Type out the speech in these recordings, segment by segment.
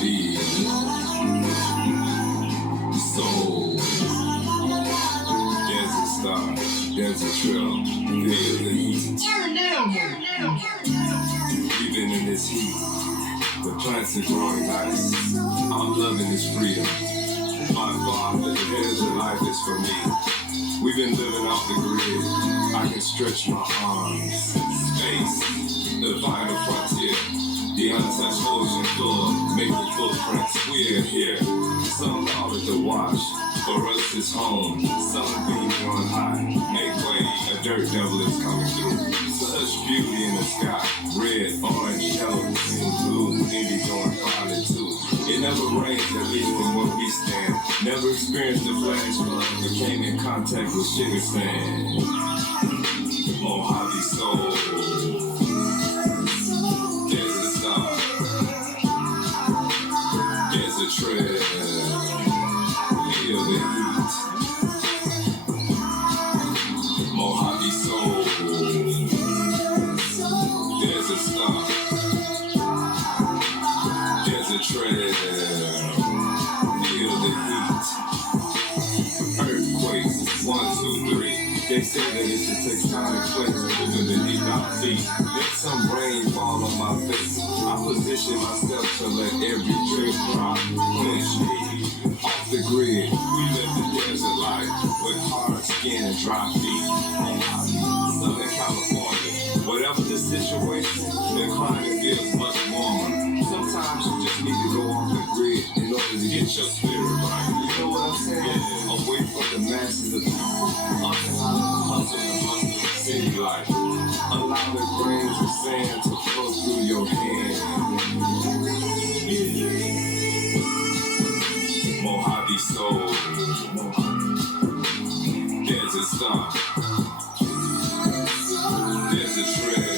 body, soul. There's a star, there's a trail, feel the heat. Even in this heat, the plants are growing nice. I'm loving this freedom. My father, the edge of life is for me. We've been living off the grid. I can stretch my arms. Space, the final frontier. The untouched ocean floor, making footprints. We're here. Some call it the wash. For us, it's home. Sunbeaming on high. Make way. A dirt devil is coming through. Such beauty in the sky. Red, orange, yellow, green, blue, indigo, and violet too. It never rains, at least from where we stand. Never experienced a flash flood, but came in contact with sugar sand. Mojave soul. There's a star. There's a trail. Feel the heat. Mojave soul. There's a star. There's a trail. Feel the heat. Earthquakes, 1, 2, 3. They say that it's a tectonic plate moving beneath our feet. Let some rain fall on my face. I position myself to let every drip drop. Push me off the grid. We live the desert life with hard skin and dry feet. Southern California. Whatever the situation, the climate feels much warmer. Sometimes you just need to go off the grid in order to get your spirit right. You know what I'm saying? Yeah. Away from the masses of people. Up and out of the hustle and bustle of city life. Allow the grains of sand to flow through your hand. Mojave soul. There's a star. There's a trail.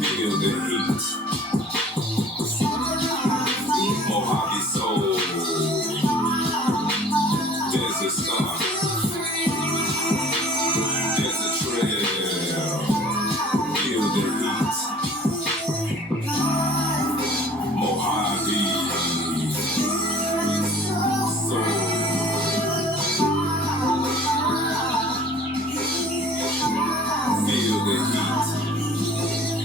Feel the heat. Mojave soul. There's a star. There's a trail. Feel the heat. Mojave soul. Feel the heat.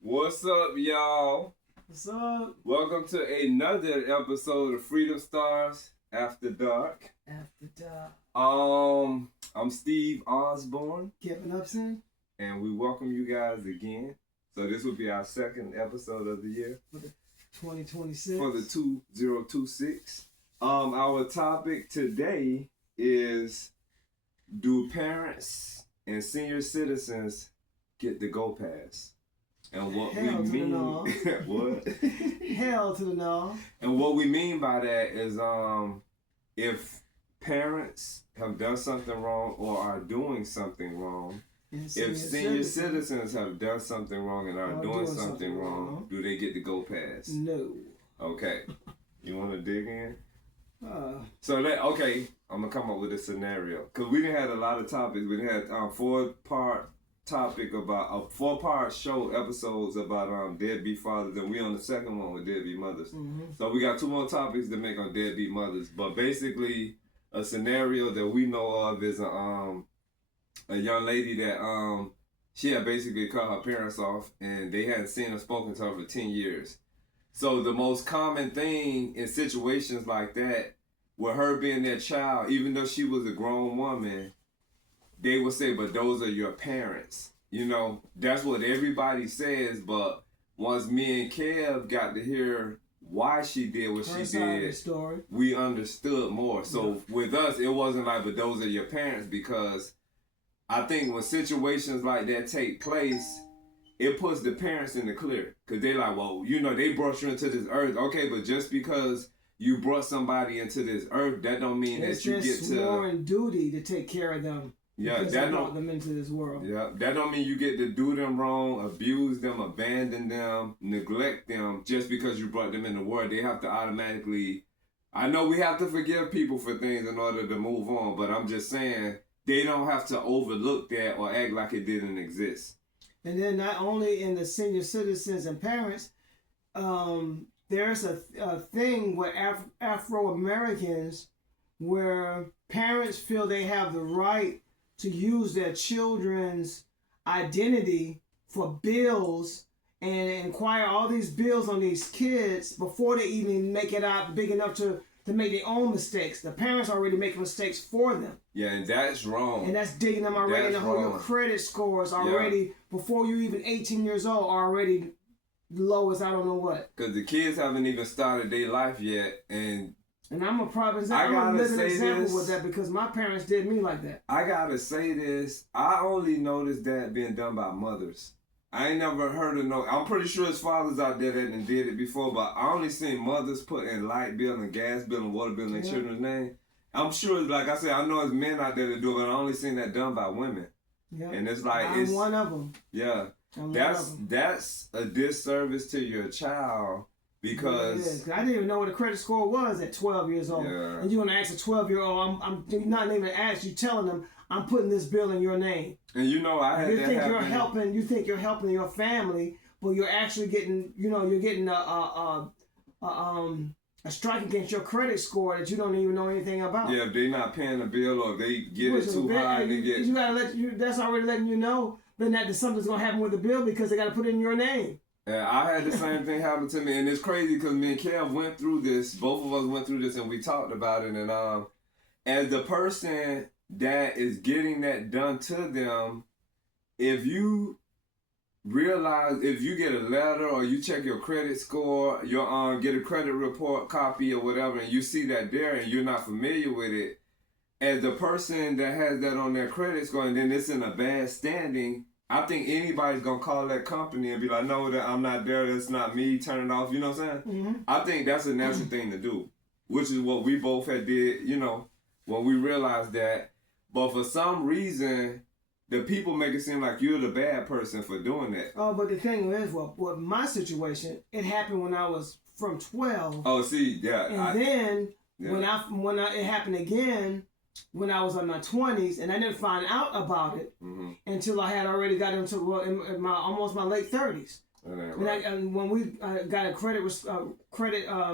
What's up, y'all? What's up? Welcome to another episode of Freedom Stars After Dark. After dark. I'm Steve Osborne, Kevin Upson. and we welcome you guys again. So this will be our second episode of the year For the 2026. for the 2026. Our topic today is: do parents and senior citizens get the go pass? And what Hell we to the mean, no. what? Hell to the no. And what we mean by that is, if parents have done something wrong or are doing something wrong, if senior citizens have done something wrong and are doing something wrong, do they get the go pass? No. Okay. You want to dig in? So Okay, I'm going to come up with a scenario. Because we didn't have a lot of topics. We didn't have four-part topic about, 4-part show episodes about deadbeat fathers, and we on the second one with deadbeat mothers. Mm-hmm. So we got 2 more topics to make on deadbeat mothers. But basically, a scenario that we know of is a young lady that she had basically cut her parents off, and they hadn't seen or spoken to her for 10 years. So the most common thing in situations like that, with her being that child, even though she was a grown woman, they would say, but those are your parents. You know, that's what everybody says, but once me and Kev got to hear why she did what she did, we understood more. So with us, it wasn't like, but those are your parents, because I think when situations like that take place, it puts the parents in the clear. Because they're like, well, you know, they brought you into this earth. Okay, but just because you brought somebody into this earth, that don't mean that you get to... It's sworn duty to take care of them. Yeah, that brought them into this world. Yeah, that don't mean you get to do them wrong, abuse them, abandon them, neglect them just because you brought them in the world. They have to automatically... I know we have to forgive people for things in order to move on, but I'm just saying they don't have to overlook that or act like it didn't exist. And then not only in the senior citizens and parents, there's a thing with Afro Americans where parents feel they have the right to use their children's identity for bills and inquire all these bills on these kids before they even make it out big enough to make their own mistakes. The parents already make mistakes for them. Yeah, and that's wrong. And that's digging them already. The whole your credit scores already, before you even 18 years old, already low as I don't know what. Because the kids haven't even started their life yet. And I'm a prime example. I'm a living example with that because my parents did me like that. I gotta say this. I only noticed that being done by mothers. I ain't never heard of no. I'm pretty sure there's fathers out there that did it before, but I only seen mothers putting light bill and gas bill and water bill in their children's name. I'm sure, like I said, I know there's men out there that do it, but I only seen that done by women. Yeah. And it's like I'm one of them. Yeah, that's a disservice to your child because I didn't even know what a credit score was at 12 years old. Yeah. And you want to ask a 12-year-old? I'm not even ask you, telling them I'm putting this bill in your name. And you know, I had you that think happen. You think you're helping your family, but you're actually getting, you're getting a strike against your credit score that you don't even know anything about. Yeah, if they're not paying the bill or if they get it too high, they get. You gotta that's already letting you know that something's gonna happen with the bill because they gotta put it in your name. Yeah, I had the same thing happen to me, and it's crazy because me and Kev went through this. Both of us went through this, and we talked about it. And as the person that is getting that done to them, if you realize, if you get a letter or you check your credit score, your get a credit report copy or whatever, and you see that there and you're not familiar with it, as the person that has that on their credit score and then it's in a bad standing, I think anybody's gonna call that company and be like, no, that I'm not there, that's not me, turn it off, you know what I'm saying? Mm-hmm. I think that's a natural thing to do, which is what we both had did, when we realized that. But for some reason, the people make it seem like you're the bad person for doing that. Oh, but the thing is, with my situation, it happened when I was from 12. Oh, see, yeah. And then when it happened again when I was in my 20s, and I didn't find out about it until I had already got into in almost my late 30s. Right. And when we got a credit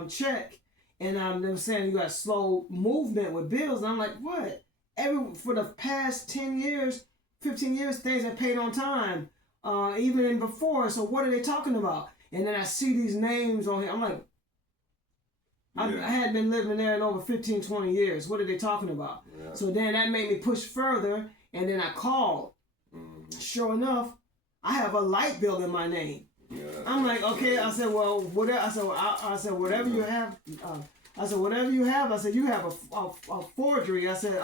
check, and they were saying you got slow movement with bills, and I'm like, what? For the past 10 years, 15 years, things have paid on time, even before. So what are they talking about? And then I see these names on here. I'm like, I had been living there in over 15, 20 years. What are they talking about? Yeah. So then that made me push further, and then I called. Sure enough, I have a light bill in my name. Yeah. I'm like, okay. I said, well, whatever. I said, whatever you have. I said, whatever you have. I said, you have a forgery. I said,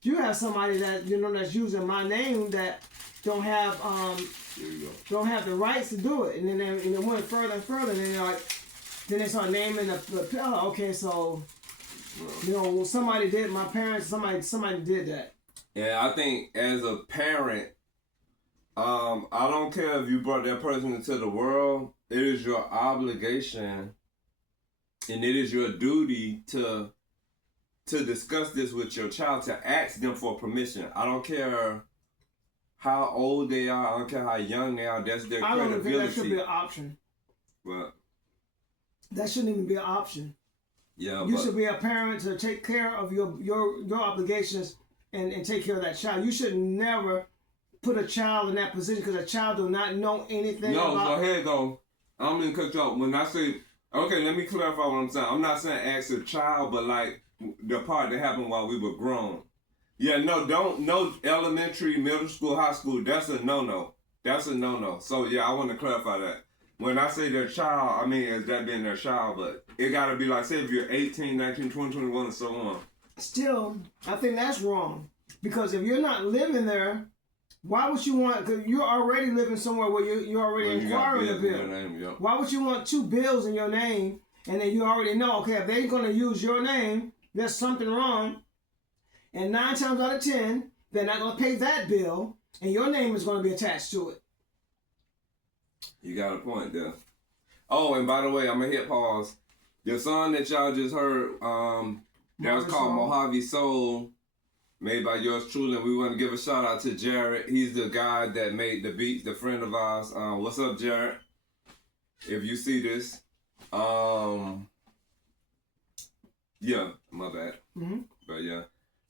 you have somebody that that's using my name that don't have the rights to do it. And then it went further and further. And then they started naming the okay, so somebody did. My parents, somebody did that. Yeah, I think as a parent, I don't care if you brought that person into the world. It is your obligation, and it is your duty to discuss this with your child, to ask them for permission. I don't care how old they are. I don't care how young they are. That's their credibility. I don't think that should be an option. What? That shouldn't even be an option. Yeah, you should be a parent to take care of your obligations and take care of that child. You should never put a child in that position because a child do not know anything about. No, go ahead though. I'm gonna cut you off. When I say, okay, let me clarify what I'm saying. I'm not saying ask a child, but like the part that happened while we were grown. Yeah, no elementary, middle school, high school. That's a no-no. That's a no-no. So yeah, I want to clarify that. When I say their child, I mean as that being their child, but it gotta be like, say if you're 18, 19, 20, 21, and so on. Still, I think that's wrong. Because if you're not living there, why would you want, because you're already living somewhere where you're already inquiring a bill. Name, Why would you want 2 bills in your name and then you already know, okay, if they're going to use your name, there's something wrong. And 9 times out of 10, they're not going to pay that bill and your name is going to be attached to it. You got a point there. Oh, and by the way, I'm going to hit pause. The song that y'all just heard, that was called Mojave Soul, made by yours truly. And we want to give a shout out to Jared. He's the guy that made the beats, the friend of ours. What's up, Jared? If you see this, Yeah, my bad. Mm-hmm.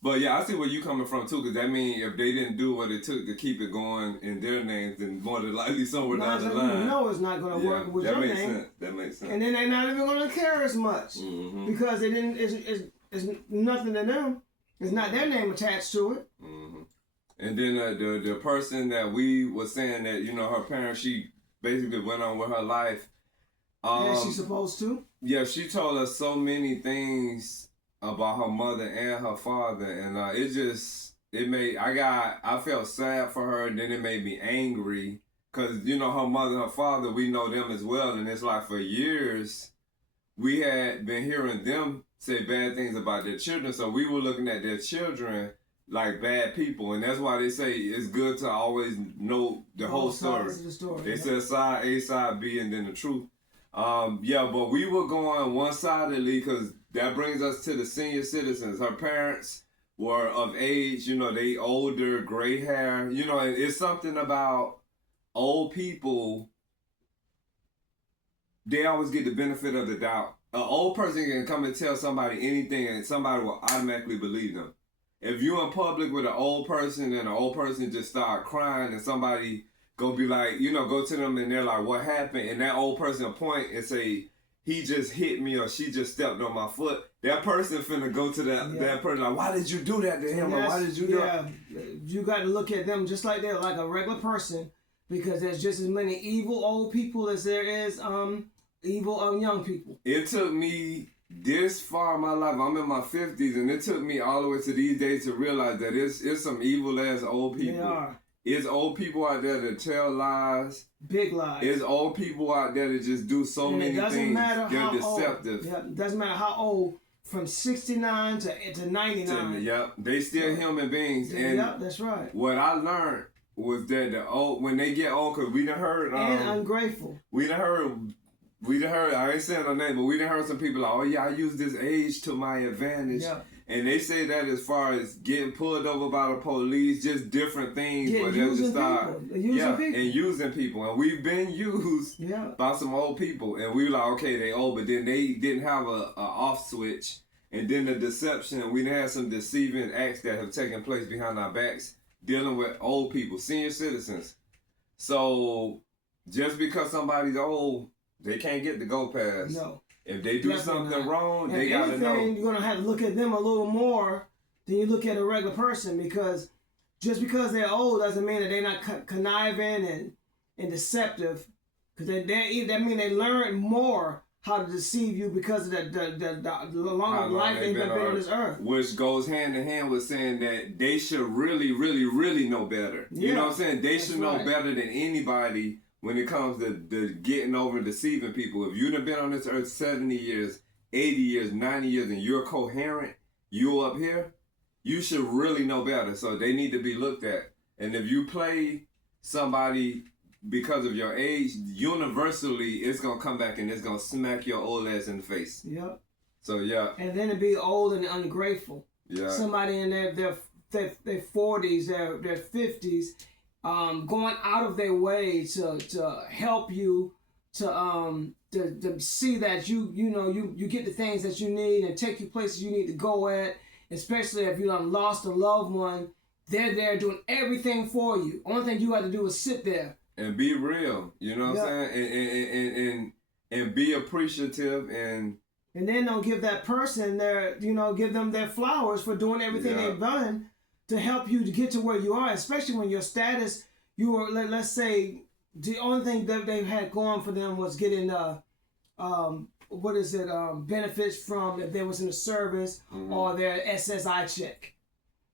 But yeah, I see where you coming from too, because that means if they didn't do what it took to keep it going in their names, then more than likely somewhere down the line. You know it's not going to work with your name. That makes sense. And then they're not even going to care as much because they didn't. It's nothing to them. It's not their name attached to it. And then the person that we were saying that, you know, her parents, she basically went on with her life. As she's supposed to. Yeah, she told us so many things about her mother and her father, and I felt sad for her, and then it made me angry, because, you know, her mother and her father, we know them as well, and it's like for years, we had been hearing them say bad things about their children, so we were looking at their children like bad people, and that's why they say it's good to always know the whole story. They said side A, side B, and then the truth. But we were going one-sidedly because that brings us to the senior citizens. Her parents were of age, you know, they older, gray hair, you know, and it's something about old people. They always get the benefit of the doubt. An old person can come and tell somebody anything and somebody will automatically believe them. If you're in public with an old person and an old person just start crying and somebody go be like, you know, go to them and they're like, what happened? And that old person will point and say, he just hit me or she just stepped on my foot. That person finna go to that person like, why did you do that to him? Or why did you do that? You got to look at them just like they're like a regular person, because there's just as many evil old people as there is evil young people. It took me this far in my life. I'm in my 50s, and it took me all the way to these days to realize that it's some evil ass old people. They are. It's old people out there that tell lies. Big lies. It's old people out there that just do so many things. Matter They're how deceptive. Old. Yeah, it doesn't matter how old. From 69 to 99. Yep, they still human beings. And yep, that's right. What I learned was that when they get old, because we done heard... and ungrateful. We done heard, I ain't saying no name, but we done heard some people like, oh yeah, I use this age to my advantage. Yep. And they say that as far as getting pulled over by the police, just different things. Yeah, but they'll just start using people. And using people. And we've been used by some old people. And we were like, okay, they old, but then they didn't have a off switch. And then the deception, we had some deceiving acts that have taken place behind our backs dealing with old people, senior citizens. So just because somebody's old, they can't get the go pass. No. If they do something wrong, they gotta know. You're gonna have to look at them a little more than you look at a regular person, because just because they're old doesn't mean that they're not conniving and deceptive. Because that means they learn more how to deceive you because of the longer life they've been on this earth. Which goes hand in hand with saying that they should really, really, really know better. Yeah, you know what I'm saying? They should know better than anybody when it comes to getting over and deceiving people. If you've been on this earth 70 years, 80 years, 90 years, and you're coherent, you're up here, you should really know better. So they need to be looked at. And if you play somebody because of your age, universally, it's going to come back and it's going to smack your old ass in the face. Yep. So, yeah. And then to be old and ungrateful. Yeah. Somebody in their 40s, their 50s, going out of their way to help you to see that you get the things that you need and take you places you need to go at, especially if you lost a loved one. They're there doing everything for you. Only thing you got to do is sit there and be real. You know what I'm saying? And be appreciative and then don't give that person give them their flowers for doing everything they've done to help you to get to where you are, especially when your status, you were, let's say, the only thing that they had going for them was getting benefits from if they was in the service or their SSI check.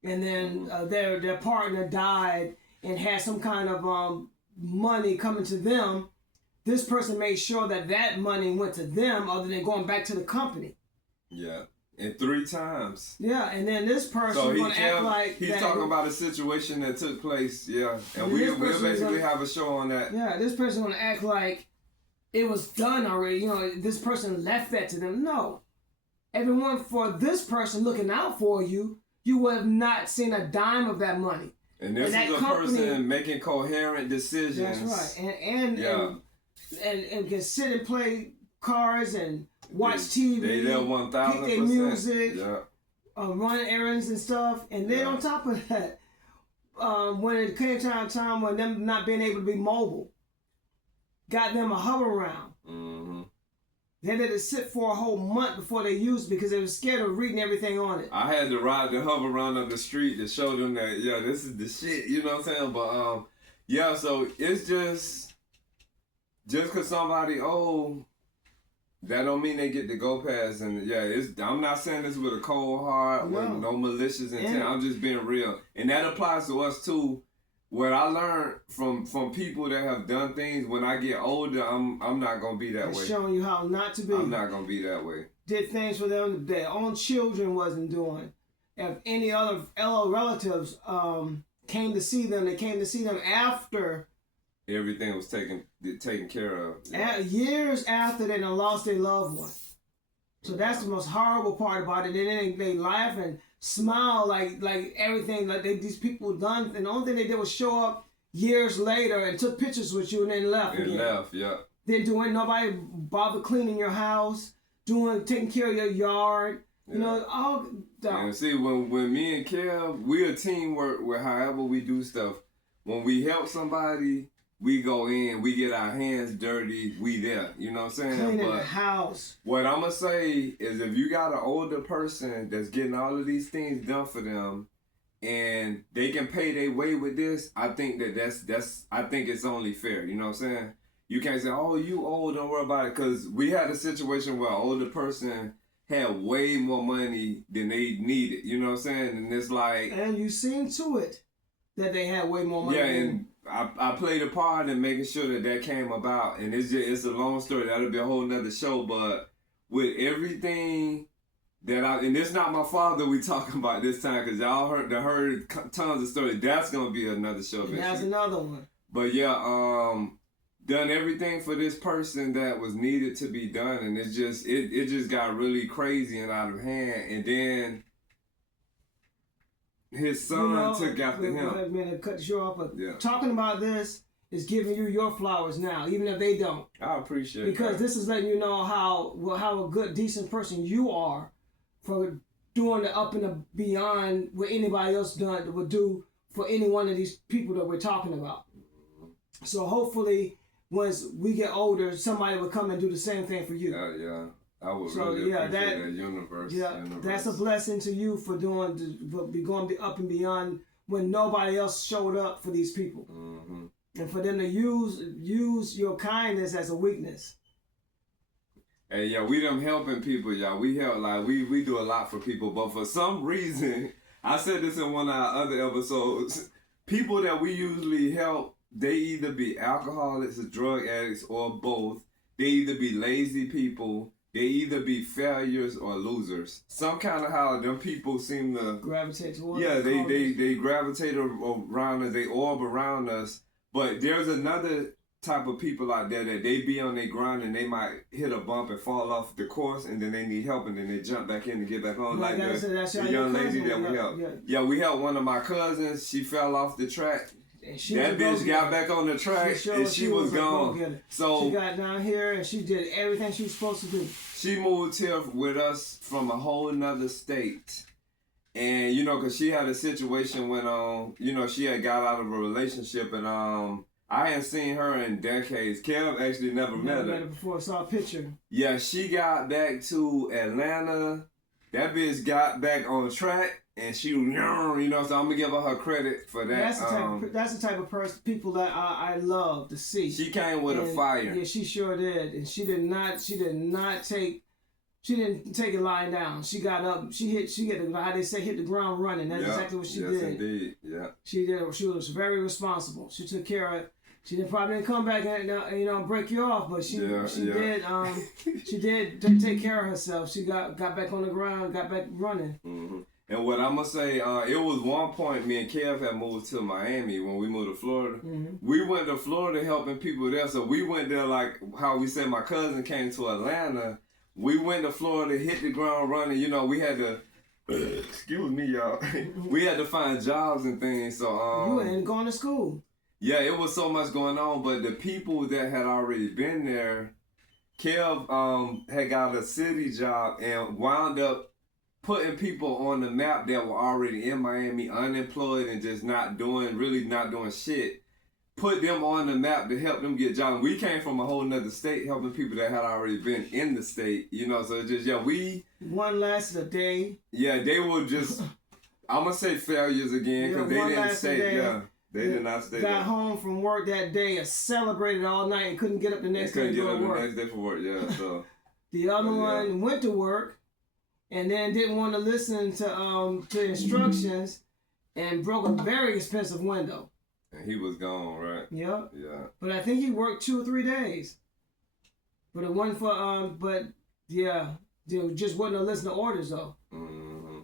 And then their partner died and had some kind of money coming to them. This person made sure that money went to them other than going back to the company. Yeah. And 3 times. Yeah, and then this person gonna act like he's talking about a situation that took place. Yeah, and we'll basically have a show on that. Yeah, this person gonna act like it was done already. This person left that to them. No, everyone for this person looking out for you, you would have not seen a dime of that money. And this is a person making coherent decisions. That's right, and can sit and play cars and watch TV. They there 1,000%. Pick their music. Yeah. Run errands and stuff. And then on top of that, when it came time when them not being able to be mobile, got them a hover round. Mm-hmm. They had to sit for a whole month before they used it because they were scared of reading everything on it. I had to ride the hover around up the street to show them that, yeah, this is the shit, you know what I'm saying? But, yeah, so it's just because somebody old, that don't mean they get to go past. And, yeah, I'm not saying this with a cold heart, with no malicious intent. I'm just being real. And that applies to us, too. What I learned from people that have done things, when I get older, I'm not going to be that way. Showing you how not to be. I'm not going to be that way. Did things for them that their own children wasn't doing. If any other relatives came to see them, they came to see them after. Everything was taken care of. Yeah. Years after they done lost their loved one. So that's the most horrible part about it. And then they laugh and smile like everything like these people done, and the only thing they did was show up years later and took pictures with you and then left. Then doing nobody bother cleaning your house, taking care of your yard. You know, all. And see, when me and Kev, we're a teamwork where however we do stuff. When we help somebody, we go in, we get our hands dirty, we there. You know what I'm saying? Cleaning the house. What I'm going to say is if you got an older person that's getting all of these things done for them and they can pay their way with this, I think I think it's only fair. You know what I'm saying? You can't say, oh, you old, don't worry about it. Because we had a situation where an older person had way more money than they needed. You know what I'm saying? And it's like... And you seen to it that they had way more money. Yeah, and I played a part in making sure that came about, and it's a long story. That'll be a whole nother show. But with everything and it's not my father we talking about this time because y'all heard tons of stories. That's gonna be another show. That's another one. But yeah, done everything for this person that was needed to be done, and it just got really crazy and out of hand, and then. His son took after him. I mean, to cut you off, but talking about this is giving you your flowers now, even if they don't. I appreciate it. Because this is letting you know how a good, decent person you are for doing the up and the beyond what anybody else would do for any one of these people that we're talking about. So hopefully, once we get older, somebody will come and do the same thing for you. Yeah. I would really appreciate that universe. Yeah, that's a blessing to you for going up and beyond when nobody else showed up for these people, and for them to use your kindness as a weakness. Hey, yeah, we them helping people, y'all. We help we do a lot for people, but for some reason, I said this in one of our other episodes. People that we usually help, they either be alcoholics or drug addicts or both. They either be lazy people. They either be failures or losers. Some kind of how them people seem to gravitate towards. Yeah, they gravitate around us. They orb around us. But there's another type of people out there that they be on their grind and they might hit a bump and fall off the course, and then they need help and then they jump back in to get back on. Like the young lady that we helped. Yeah, we helped one of my cousins. She fell off the track. That bitch got back on the track and she was gone. So she got down here and she did everything she was supposed to do. She moved here with us from a whole nother state. And, because she had a situation when, she had got out of a relationship and I hadn't seen her in decades. Kev actually never met her before. I saw a picture. Yeah, she got back to Atlanta. That bitch got back on track. And she, so I'm gonna give her credit for that. That's the type of people that I love to see. She came with a fire. Yeah, she sure did, and she didn't take it lying down. She got up. She hit how they say hit the ground running. That's exactly what she did. Yes, indeed. Yeah. She did. She was very responsible. She took care of it. She probably didn't come back and break you off, but she did. She did take care of herself. She got back on the ground, got back running. Mm-hmm. And what I'm going to say, it was one point me and Kev had moved to Miami when we moved to Florida. Mm-hmm. We went to Florida helping people there. So we went there like how we said my cousin came to Atlanta. We went to Florida, hit the ground running. We had to, excuse me, y'all. We had to find jobs and things. So you ain't going to school. Yeah, it was so much going on. But the people that had already been there, Kev had got a city job and wound up putting people on the map that were already in Miami, unemployed and just not doing shit. Put them on the map to help them get jobs. We came from a whole nother state helping people that had already been in the state, you know, so it's just, one lasted a day. Yeah, they were just, I'm going to say failures again, because they didn't stay, they did not stay Got home from work that day and celebrated all night and couldn't get up the next day to go to work. Next day for work, yeah, so. The other one went to work and then didn't want to listen to instructions and broke a very expensive window. And he was gone, right? Yep. Yeah. But I think he worked 2 or 3 days. But it wasn't for they just wasn't to listen to orders though. Mm-hmm.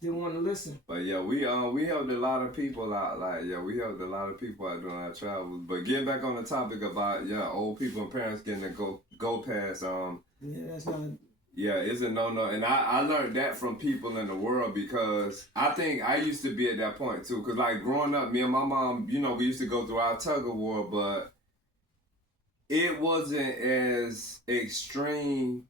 Didn't want to listen. But yeah, we helped a lot of people out. We helped a lot of people out during our travels. But getting back on the topic about old people and parents getting to go past that's not. It's a no. And I learned that from people in the world, because I think I used to be at that point too. Because like growing up, me and my mom, we used to go through our tug of war, but it wasn't as extreme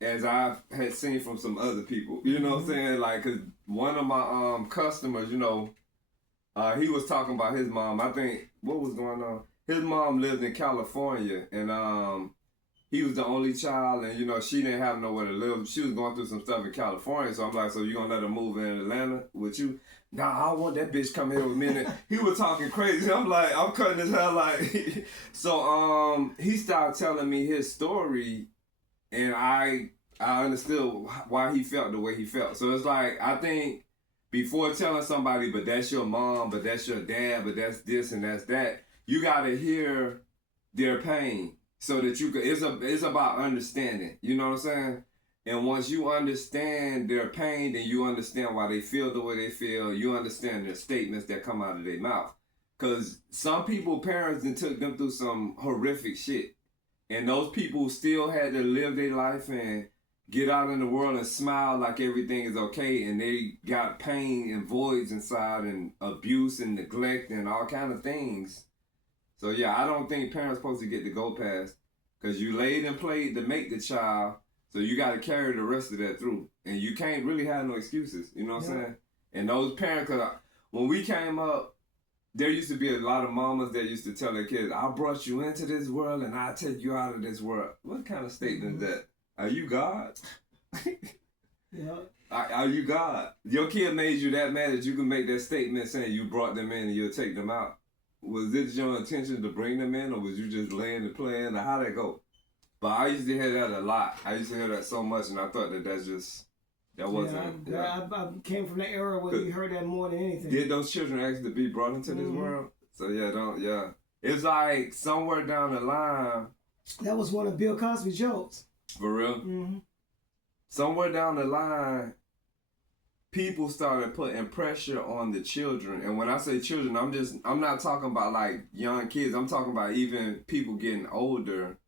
as I had seen from some other people. You know what I'm saying? Like, cause one of my customers, he was talking about his mom. I think what was going on. His mom lived in California, and he was the only child, and she didn't have nowhere to live. She was going through some stuff in California, so I'm like, so you gonna let her move in Atlanta with you? Nah, I want that bitch come here with me. And he was talking crazy. I'm like, I'm cutting his hair like. So he started telling me his story, and I understood why he felt the way he felt. So it's like, I think before telling somebody, but that's your mom, but that's your dad, but that's this and that's that, you gotta hear their pain. So that you could, it's about understanding, you know what I'm saying? And once you understand their pain, then you understand why they feel the way they feel. You understand their statements that come out of their mouth. Because some people, parents then took them through some horrific shit. And those people still had to live their life and get out in the world and smile like everything is okay. And they got pain and voids inside and abuse and neglect and all kind of things. So I don't think parents supposed to get to go past, because you laid and played to make the child, so you got to carry the rest of that through, and you can't really have no excuses. You know what I'm saying? And those parents, cause when we came up, there used to be a lot of mamas that used to tell their kids, "I brought you into this world, and I take you out of this world." What kind of statement is that? Are you God? Are you God? Your kid made you that mad that you can make that statement saying you brought them in and you'll take them out. Was it your intention to bring them in, or was you just laying and playing, or how'd that go? But I used to hear that a lot. I used to hear that so much, and I thought that wasn't. I came from the era where you heard that more than anything. Did those children actually be brought into this world? So it's like somewhere down the line. That was one of Bill Cosby's jokes. For real? Mm-hmm. Somewhere down the line, people started putting pressure on the children. And when I say children, I'm not talking about like young kids. I'm talking about even people getting older,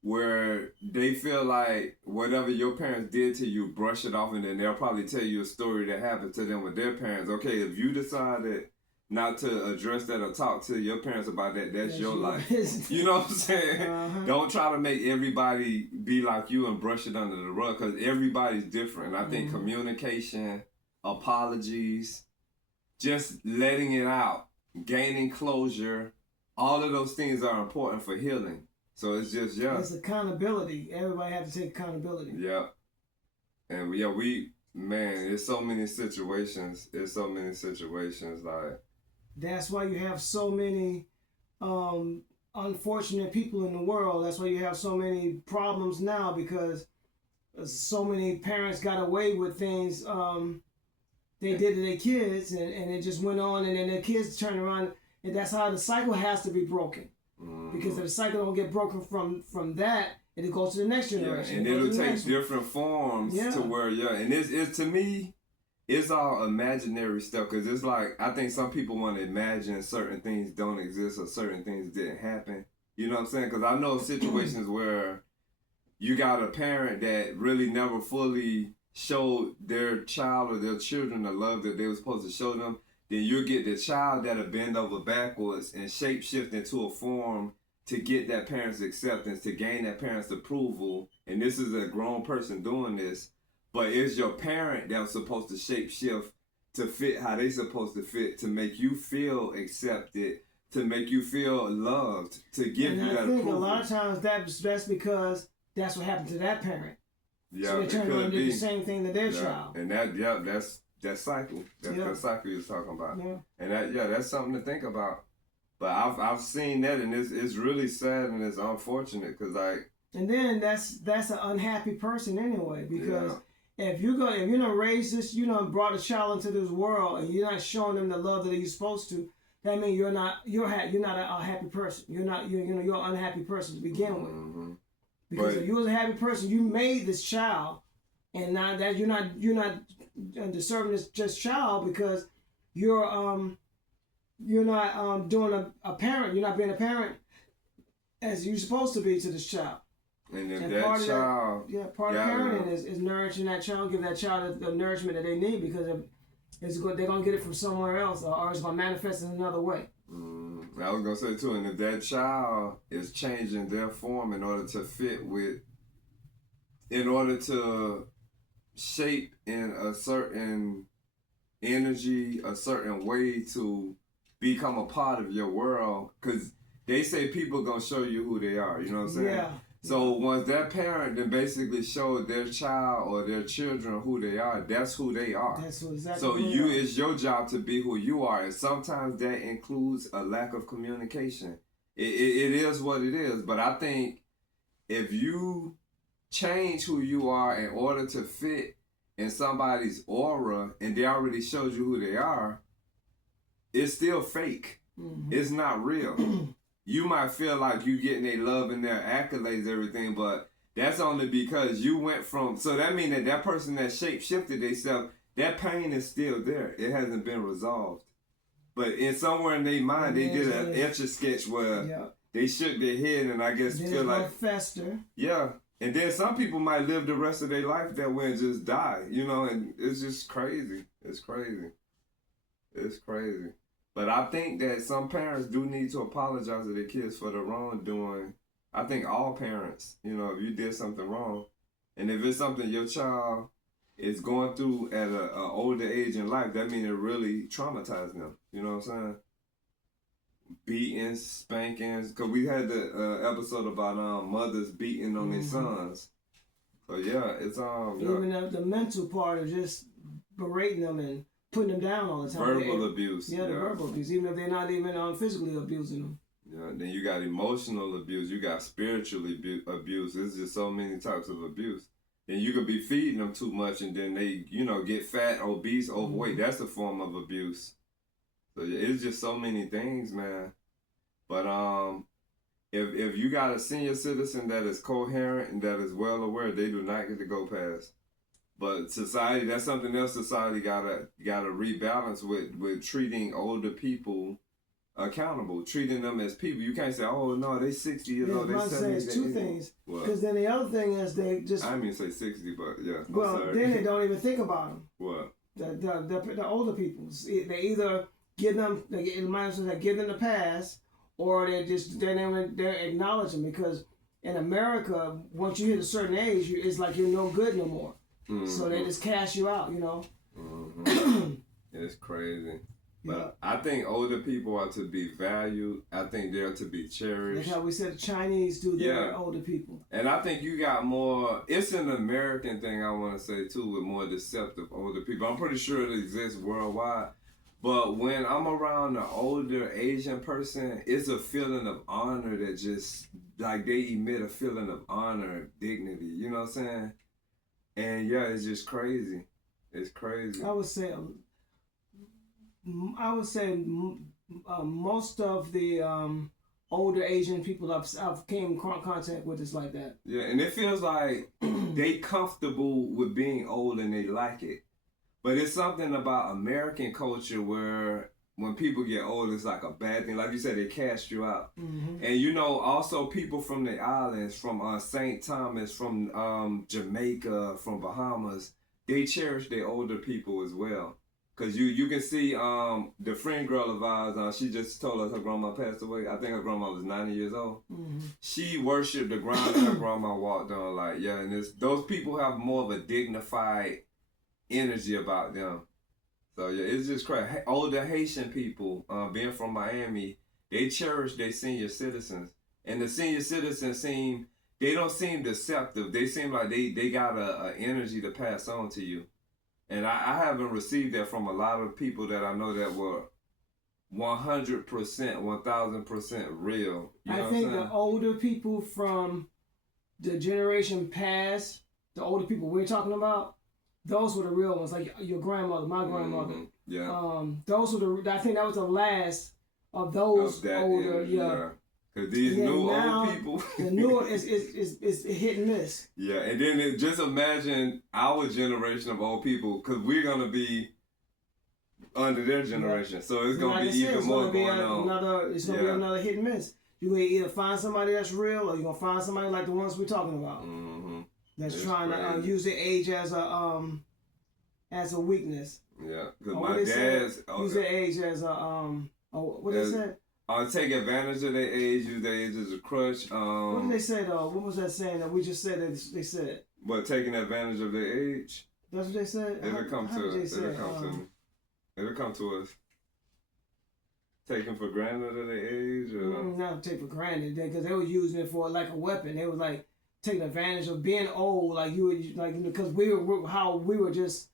where they feel like whatever your parents did to you, brush it off, and then they'll probably tell you a story that happened to them with their parents. Okay, if you decided not to address that or talk to your parents about that, that's your life. You know what I'm saying? Don't try to make everybody be like you and brush it under the rug, because everybody's different. I think communication, apologies, just letting it out, gaining closure, all of those things are important for healing. So it's just, it's accountability. Everybody has to take accountability. Yeah. And it's so many situations. It's so many situations like. That's why you have so many unfortunate people in the world. That's why you have so many problems now, because so many parents got away with things they did to their kids, and it just went on, and then their kids turn around, and that's how the cycle has to be broken. Because if the cycle don't get broken from that, it goes to the next generation. And it'll take different forms to where, and it's to me, it's all imaginary stuff, because it's like, I think some people want to imagine certain things don't exist or certain things didn't happen. You know what I'm saying? Because I know situations where you got a parent that really never fully showed their child or their children the love that they were supposed to show them. Then you'll get the child that'll bend over backwards and shape shift into a form to get that parent's acceptance, to gain that parent's approval. And this is a grown person doing this, but it's your parent that was supposed to shape shift to fit how they supposed to fit, to make you feel accepted, to make you feel loved, to give you that approval. I think a lot of times that's because that's what happened to that parent. Yeah, so they turn around and do the same thing to their child. And that's cycle. That's the cycle you're talking about. Yeah. And that's something to think about. But I've seen that, and it's really sad and it's unfortunate because and then that's an unhappy person anyway, because if you're not raised this, brought a child into this world and you're not showing them the love that you're supposed to, that means you're not a happy person. You're an unhappy person to begin with. Mm-hmm. Because if you was a happy person, you made this child, and now that you're not deserving this child because you're not doing a parent. You're not being a parent as you're supposed to be to this child. And if that child, part of parenting is nourishing that child, give that child the nourishment that they need, because they're gonna get it from somewhere else, or it's gonna manifest in another way. I was gonna say too, and if that child is changing their form in order to fit with, in order to shape in a certain energy, a certain way to become a part of your world, because they say people gonna show you who they are. You know what I'm saying? Yeah. So once that parent then basically showed their child or their children who they are, that's who they are. That's exactly. So it's your job to be who you are, and sometimes that includes a lack of communication. It is what it is. But I think if you change who you are in order to fit in somebody's aura, and they already showed you who they are, it's still fake. Mm-hmm. It's not real. You might feel like you getting their love and their accolades, everything, but that's only because you went from. So that means that person that shape-shifted themselves, that pain is still there. It hasn't been resolved. But somewhere in their mind, they did an Etch-a-Sketch where they shook their head and I guess feel like fester. Yeah. And then some people might live the rest of their life that way and just die, and it's just crazy. It's crazy. It's crazy. But I think that some parents do need to apologize to their kids for the wrongdoing. I think all parents, if you did something wrong, and if it's something your child is going through at an older age in life, that means it really traumatized them. You know what I'm saying? Beatings, spankings. Because we had the episode about mothers beating on their sons. So yeah, it's even the mental part of just berating them and putting them down all the time. Verbal abuse. Yeah, the verbal abuse, even if they're not even physically abusing them. Yeah, then you got emotional abuse, you got spiritual abuse. There's just so many types of abuse. Then you could be feeding them too much and then they, get fat, obese, overweight. Mm-hmm. That's a form of abuse. So yeah, it's just so many things, man. But if you got a senior citizen that is coherent and that is well aware, they do not get to go past. But society, that's something else society gotta rebalance with treating older people accountable, treating them as people. You can't say, oh no, they 60 years old, they 70. It's two things. Because then the other thing is they just. I mean say 60, but yeah. Well, then they don't even think about them. What? The older people. They either give them the pass, or they're acknowledging, because in America, once you hit a certain age, it's like you're no good no more. Mm-hmm. So they just cash you out, Mm-hmm. It's crazy. But I think older people are to be valued. I think they're to be cherished. That's how we said the Chinese do their older people. And I think you got more, it's an American thing I want to say too, with more deceptive older people. I'm pretty sure it exists worldwide. But when I'm around an older Asian person, it's a feeling of honor that just, like they emit a feeling of honor, dignity. You know what I'm saying? And yeah, it's just crazy. It's crazy. I would say most of the older Asian people I've came in contact with is like that. Yeah, and it feels like they comfortable with being old and they like it. But it's something about American culture where when people get old, it's like a bad thing. Like you said, they cast you out. Mm-hmm. And also people from the islands, from St. Thomas, from Jamaica, from Bahamas, they cherish their older people as well. Cause you can see the friend girl of ours, she just told us her grandma passed away. I think her grandma was 90 years old. Mm-hmm. She worshipped the ground that her grandma walked on. Like, yeah, and those people have more of a dignified energy about them. So yeah, it's just crazy. Older Haitian people, being from Miami, they cherish their senior citizens, and the senior citizens they don't seem deceptive. They seem like they got a energy to pass on to you. And I haven't received that from a lot of people that I know that were 100%, 1,000% real. I think the older people from the generation past, the older people we're talking about, those were the real ones. Like your grandmother, my grandmother. Mm-hmm. Yeah. Those were I think that was the last of those older. Yeah. Cause these new old people, the newer is hit and miss. Yeah, and then just imagine our generation of old people, cause we're gonna be under their generation, so it's gonna be even more going on. It's gonna be another hit and miss. You gonna either find somebody that's real, or you are gonna find somebody like the ones we're talking about, that's trying to use their age as a weakness. Yeah, cause my dad's use their age as a what they said. Take advantage of their age, use their age as a crutch. What did they say though? What was that saying that we just said that they said? But taking advantage of their age. That's what they said. It'll come to us. Taking for granted of their age, or not take for granted, because they were using it for like a weapon. They was like taking advantage of being old, like you were like, because we were just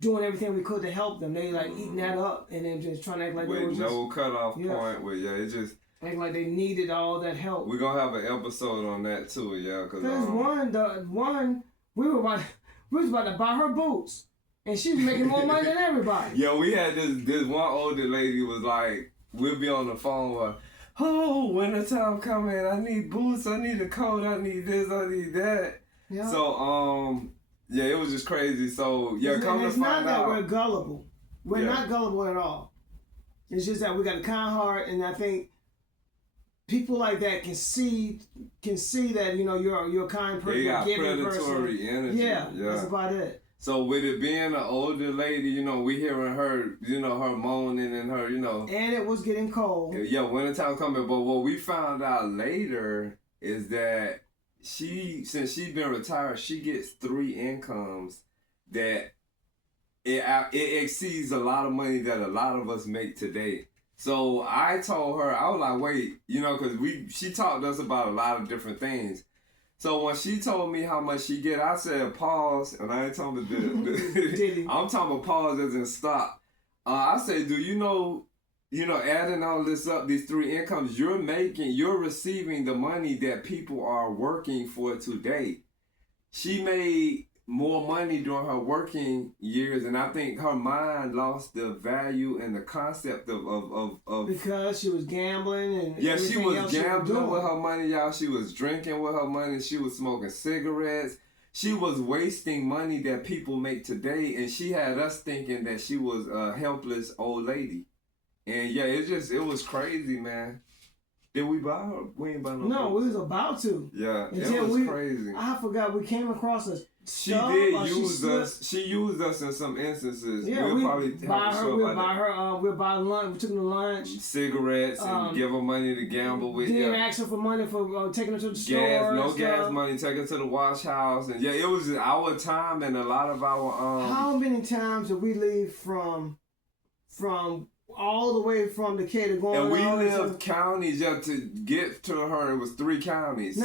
doing everything we could to help them. They like eating that up and then just trying to act like with they were no cutoff point. It just act like they needed all that help. We're gonna have an episode on that too, yeah. Cause one we was about to buy her boots, and she was making more money than everybody. Yeah, we had this one older lady was like, we'll be on the phone with, oh, wintertime coming, I need boots, I need a coat, I need this, I need that. Yeah. So yeah, it was just crazy. So yeah, come to find out. It's not that we're gullible. We're not gullible at all. It's just that we got a kind heart, and I think people like that can see that you're a kind person. They got predatory energy. Yeah, that's about it. So with it being an older lady, we hearing her, her moaning and her, And it was getting cold. Yeah, wintertime coming. But what we found out later is that since she's been retired, she gets 3 incomes that it exceeds a lot of money that a lot of us make today. So I told her, I was like, wait, because she talked to us about a lot of different things. So when she told me how much she get, I said pause, and I ain't talking about I'm talking about pause as in stop. I said, do you know, adding all this up, these 3 incomes, you're receiving the money that people are working for today. She made more money during her working years, and I think her mind lost the value and the concept of because she was gambling and she was gambling with her money, y'all. She was drinking with her money. She was smoking cigarettes. She was wasting money that people make today, and she had us thinking that she was a helpless old lady. And yeah, it was crazy, man. Did we buy her? We ain't buy no. No, we was about to. Yeah, it was crazy. I forgot we came across us. She did use us. She used us in some instances. Yeah, we'll buy her. We'll buy lunch. We took them to lunch. Cigarettes and give her money to gamble with. Didn't ask her for money for taking her to the store. No gas money. Take her to the wash house, and it was our time and a lot of our. How many times did we leave from all the way from Decatur going? And we lived counties to get to her. It was 3 counties.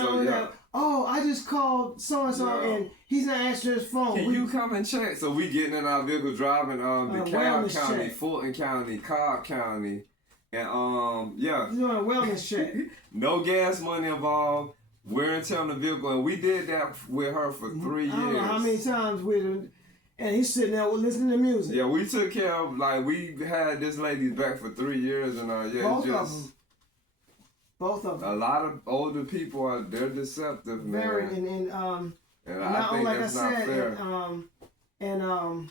I just called so-and-so and he's not answering his phone. Can you come and check? So we getting in our vehicle driving DeKalb County, Fulton County, Cobb County, and You're doing a wellness check. No gas money involved. Wear and tear on the vehicle, and we did that with her for 3 years. I don't know how many times and he's sitting there listening to music. Yeah, we took care of, we had this lady's back for 3 years, and Both of them. A lot of older people they're deceptive, man. Very, and I think that's not fair. And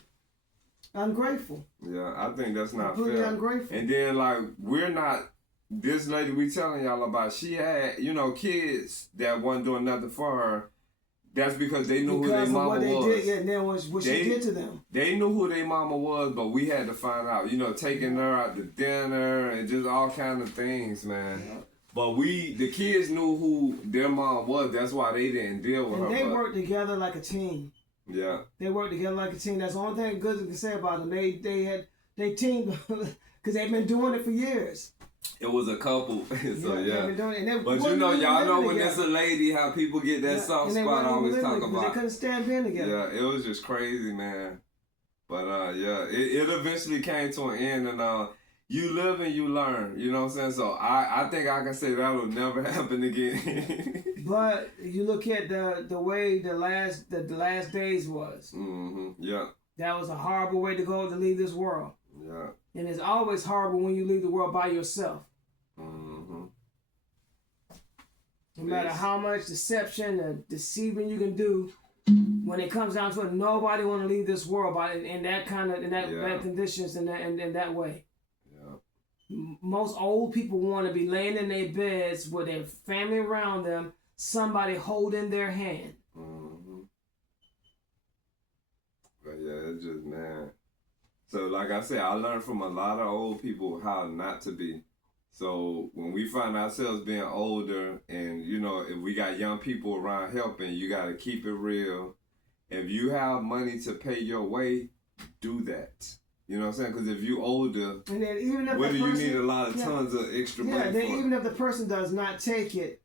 ungrateful. Yeah, I think that's not completely fair. Ungrateful. And then we're not. This lady we telling y'all about, she had kids that wasn't doing nothing for her. That's because they knew who because their of mama what they was. did, yeah, and then what she did to them. They knew who their mama was, but we had to find out. You know, taking her out to dinner and just all kind of things, man. Yeah. But the kids knew who their mom was. That's why they didn't deal with her. And they worked together like a team. Yeah. They worked together like a team. That's the only thing good you can say about them. They teamed because they've been doing it for years. It was a couple, so yeah. But y'all know when it's a lady, how people get that soft spot. I always talk about. They couldn't stand being together. Yeah, it was just crazy, man. But yeah, it eventually came to an end, and you live and you learn. You know what I'm saying? So I think I can say that will never happen again. But you look at the way the last days was. Mm-hmm. Yeah. That was a horrible way to go to leave this world. Yeah. And it's always horrible when you leave the world by yourself. Mm-hmm. No matter how much deception and deceiving you can do, when it comes down to it, nobody want to leave this world in that bad conditions in that way. Yeah. Most old people want to be laying in their beds with their family around them, somebody holding their hand. Mm-hmm. But yeah, it's just, man. So like I said, I learned from a lot of old people how not to be. So when we find ourselves being older and, you know, if we got young people around helping, you got to keep it real. If you have money to pay your way, do that. You know what I'm saying? Because if you older, and then even if whether you need a lot of tons of extra money then even if the person does not take it,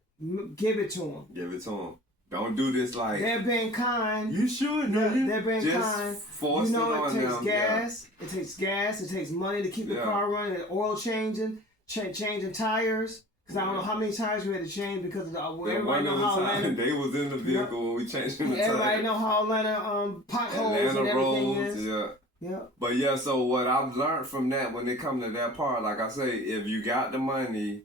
give it to them. Give it to them. Don't do this like they're being kind. You should, they're being just kind. Force you know, it on takes them. gas. Yeah. It takes gas. It takes money to keep the car running. Oil changing, changing tires. Because I don't know how many tires we had to change because of everybody know how Atlanta. They was in the vehicle when we changed the tires. Everybody know how Atlanta potholes and everything roads, is. Yeah. Yeah. But yeah, so what I've learned from that when it comes to that part, like I say, if you got the money,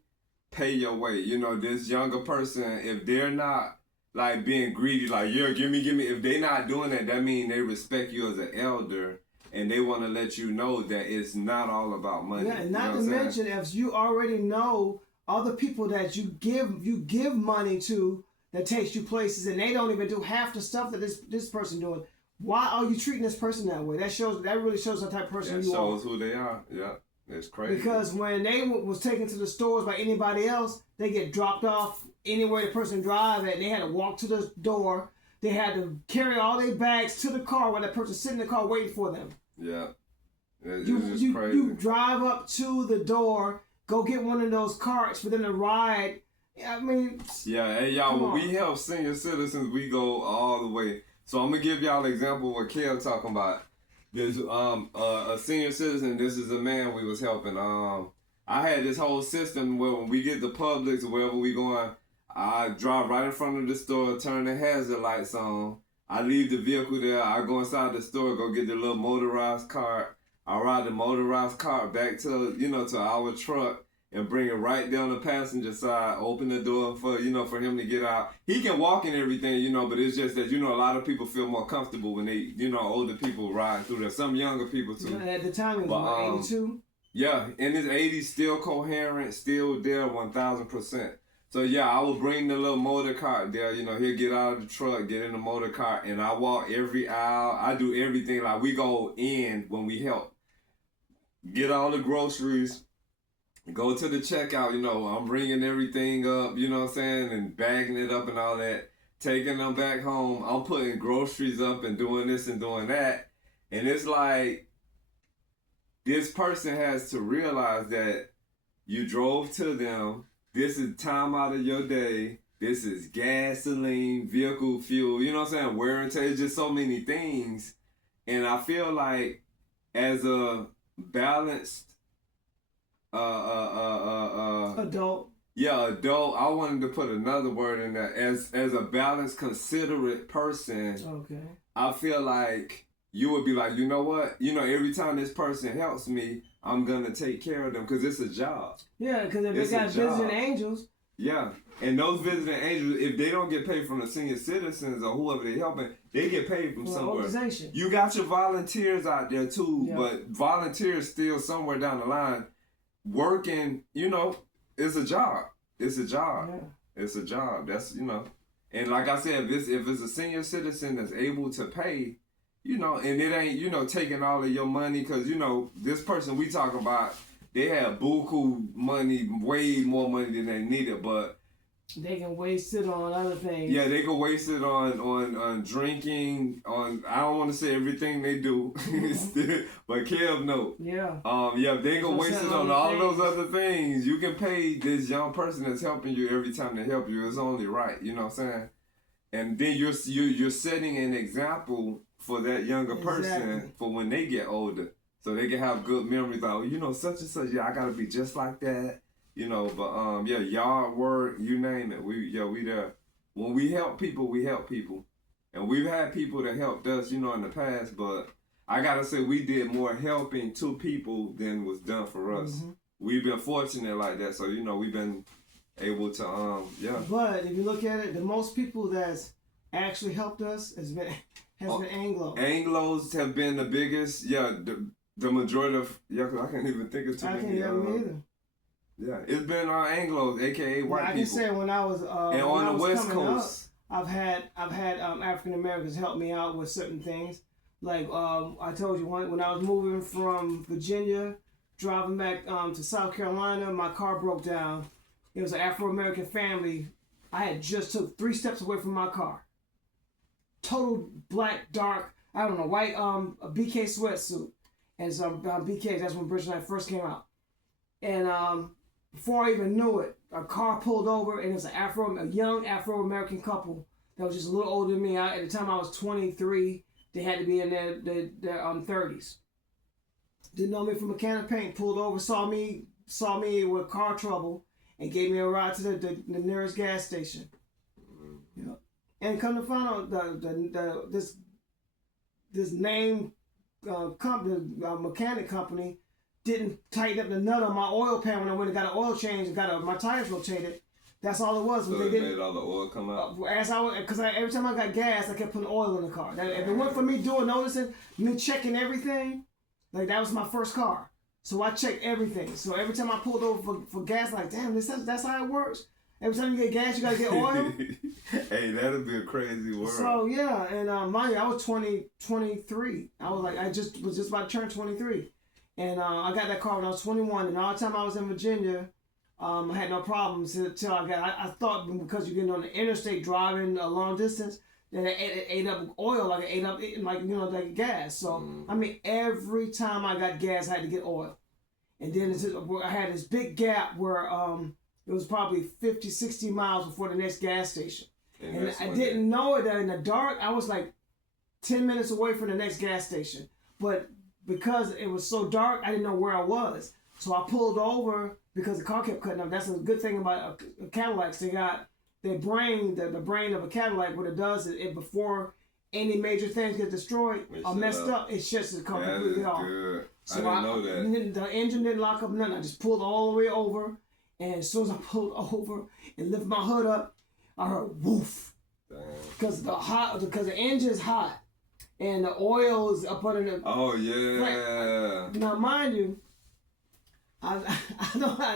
pay your way. You know, this younger person, if they're not like being greedy, like, yeah, give me. If they not doing that, that means they respect you as an elder and they want to let you know that it's not all about money. Yeah, and not to mention, if you already know other people that you give money to that takes you places and they don't even do half the stuff that this person doing, why are you treating this person that way? That really shows the type of person you are. That shows who they are. Yeah. It's crazy. Because when they was taken to the stores by anybody else, they get dropped off anywhere the person drive at. They had to walk to the door. They had to carry all their bags to the car while that person sitting in the car waiting for them. Yeah. It's you crazy. You drive up to the door, go get one of those carts for them to ride. I mean... Yeah, hey, y'all, when we help senior citizens, we go all the way. So I'm going to give y'all an example of what Kel talking about. There's a senior citizen. This is a man we was helping. I had this whole system where when we get to Publix or wherever we going, I drive right in front of the store, turn the hazard lights on. I leave the vehicle there. I go inside the store, go get the little motorized cart. I ride the motorized cart back to our truck and bring it right down the passenger side. Open the door for him to get out. He can walk and everything, but it's just that, a lot of people feel more comfortable when they, older people ride through there. Some younger people too. At the time, it was 82? Yeah, in his 80s, still coherent, still there 1,000%. So yeah, I would bring the little motor cart there, he'll get out of the truck, get in the motor cart, and I walk every aisle. I do everything. Like, we go in when we help. Get all the groceries. Go to the checkout, I'm bringing everything up, and bagging it up and all that. Taking them back home. I'm putting groceries up and doing this and doing that. And it's like, this person has to realize that you drove to them. This is time out of your day. This is gasoline, vehicle fuel, wear and tear. It's just so many things. And I feel like as a balanced adult. Yeah, adult. I wanted to put another word in there. As a balanced, considerate person, okay, I feel like you would be like, you know what? Every time this person helps me, I'm gonna take care of them because it's a job. Yeah, because if they got visiting angels. Yeah, and those visiting angels, if they don't get paid from the senior citizens or whoever they're helping, they get paid from somewhere. Organization. You got your volunteers out there too, but volunteers still somewhere down the line. Working, it's a job. It's a job. Yeah. It's a job. That's, and And like I said, if it's a senior citizen that's able to pay, you know, and it ain't, you know, taking all of your money, because, you know, this person we talk about, they have buku money, way more money than they needed, but they can waste it on other things. Yeah, they can waste it on drinking, on, I don't want to say everything they do, but Kev no. Yeah. Yeah, they can waste it on all those other things. You can pay this young person that's helping you every time they help you. It's only right, you know what I'm saying? And then you're setting an example for that younger person for when they get older, so they can have good memories. Like, you know, such and such. Yeah, I gotta be just like that. You know, but yeah, yard work, you name it. We there. When we help people, and we've had people that helped us, you know, in the past. But I gotta say, we did more helping to people than was done for us. Mm-hmm. We've been fortunate like that, so you know, we've been able to yeah. But if you look at it, the most people that's actually helped us has been Anglo. Anglos have been the biggest. Yeah, the majority of 'cause I can't even think of too many. I can't either. Yeah, it's been Anglos, aka white people. I can say when I was and on the West Coast, I've had African Americans help me out with certain things. Like I told you, when I was moving from Virginia, driving back to South Carolina, my car broke down. It was an Afro American family. I had just took 3 steps away from my car. Total black, dark, I don't know, white a BK sweatsuit, and some BK. That's when Bridge Night first came out, and before I even knew it, a car pulled over, and it was a young Afro-American couple that was just a little older than me. At the time, I was 23. They had to be in their 30s. Didn't know me from a can of paint. Pulled over, saw me with car trouble, and gave me a ride to the nearest gas station. Yeah. And come to find out, this name company, mechanic company, didn't tighten up the nut on my oil pan when I went and got an oil change and got my tires rotated. That's all it was. So they made all the oil come out? Because every time I got gas, I kept putting oil in the car. If it weren't for me noticing, me checking everything, like that was my first car. So I checked everything. So every time I pulled over for gas, like, damn, that's how it works. Every time you get gas, you got to get oil. Hey, that'd be a crazy world. So, yeah, and mind you, I was 23. I was like, was just about to turn 23. And I got that car when I was 21, and all the time I was in Virginia, I had no problems until I thought because you're getting on the interstate driving a long distance, that it ate up oil, like it ate up, like, you know, like gas. So, I mean, every time I got gas, I had to get oil. And then I had this big gap where it was probably 50, 60 miles before the next gas station. And I didn't know it, that in the dark, I was like 10 minutes away from the next gas station. But because it was so dark, I didn't know where I was. So I pulled over because the car kept cutting up. That's a good thing about Cadillacs. They got their brain, the brain of a Cadillac. What it does is before any major things get destroyed or messed up, it shuts the car completely off. Good. So I didn't know that. The engine didn't lock up nothing. I just pulled all the way over. And as soon as I pulled over and lifted my hood up, I heard woof. Because the engine's hot. And the oil is up under the... Oh, yeah. Now, mind you, I've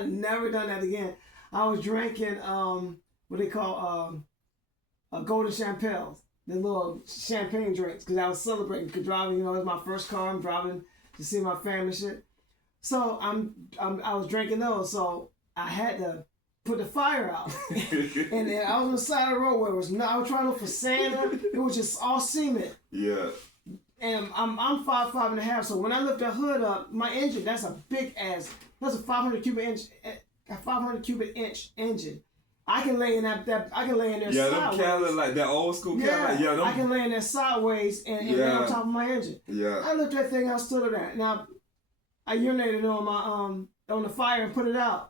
never done that again. I was drinking what they call golden champagnes, the little champagne drinks, because I was celebrating. Because driving, you know, it was my first car. I'm driving to see my family shit. So I was drinking those. So I had to put the fire out. And then I was on the side of the road where I was trying to look for sand. It was just all cement. Yeah. And I'm 5'5.5", so when I lift the hood up, my engine, that's a 500 cubic inch engine. I can lay in there sideways. Yeah, them Cadillac, like that old school Cadillac. Yeah, I can lay in there sideways and lay on top of my engine. Yeah. I lifted that thing out, stood it there. Now, I urinated on my on the fire and put it out.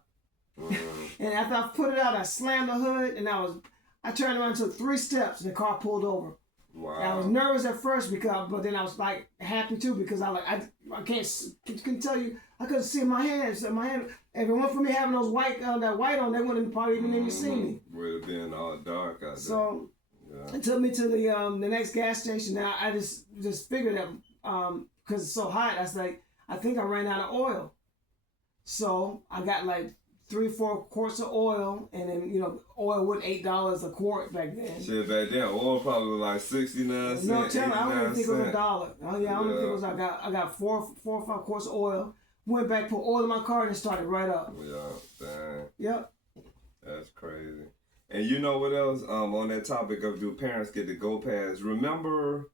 And after I put it out, I slammed the hood and I turned around and took 3 steps and the car pulled over. Wow. And I was nervous at first but then I was like happy too because I couldn't tell you, I couldn't see my hands. My hand, if it weren't for me having those that white on, they wouldn't probably even see me. Would have been all dark out there. So it took me to the next gas station. Now I just figured that because it's so hot, I was like, I think I ran out of oil. So I got like 3-4 quarts of oil, and then oil was $8 a quart back then. Shit, back then oil probably was like 69 cents. No, tell me, I don't even think it was $1. Oh yeah, I don't think it was. I got four or five quarts of oil. Went back, put oil in my car, and it started right up. Yeah, dang. Yep. That's crazy. And you know what else? On that topic of do parents get the go pass? Remember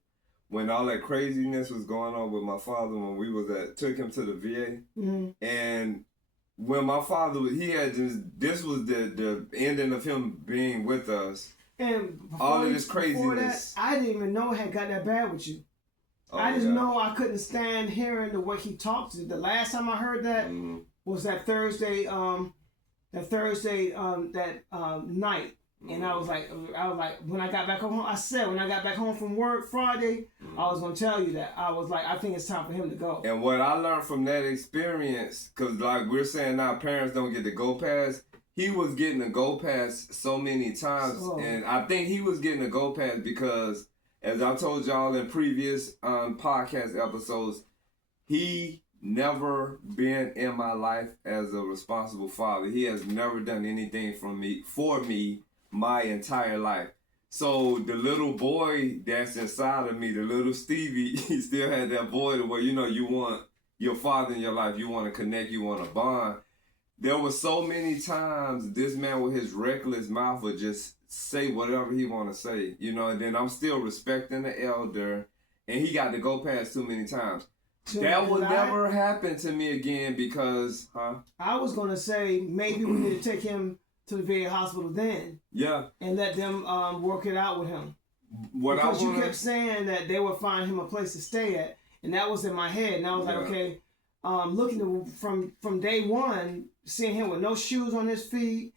when all that craziness was going on with my father when we took him to the VA, and when my father this was the ending of him being with us, and all of this craziness. That, I didn't even know it had got that bad with you. I just know I couldn't stand hearing the way he talked. The last time I heard that was that Thursday night. And I was like, when I got back home, when I got back home from work Friday, I was going to tell you that. I was like, I think it's time for him to go. And what I learned from that experience, because like we're saying now parents don't get the go pass, he was getting the go pass so many times. And I think he was getting the go pass because, as I told y'all in previous podcast episodes, he never been in my life as a responsible father. He has never done anything for me my entire life. So the little boy that's inside of me, the little Stevie, he still had that void where you want your father in your life, you want to connect, you want to bond. There were so many times this man with his reckless mouth would just say whatever he want to say, and then I'm still respecting the elder, and he got to go past too many times. That will never happen to me again because, I was going to say maybe we need to take him to the VA hospital then. Yeah. And let them work it out with him. Because you kept saying that they would find him a place to stay at, and that was in my head. And I was like, okay, looking from day one, seeing him with no shoes on his feet,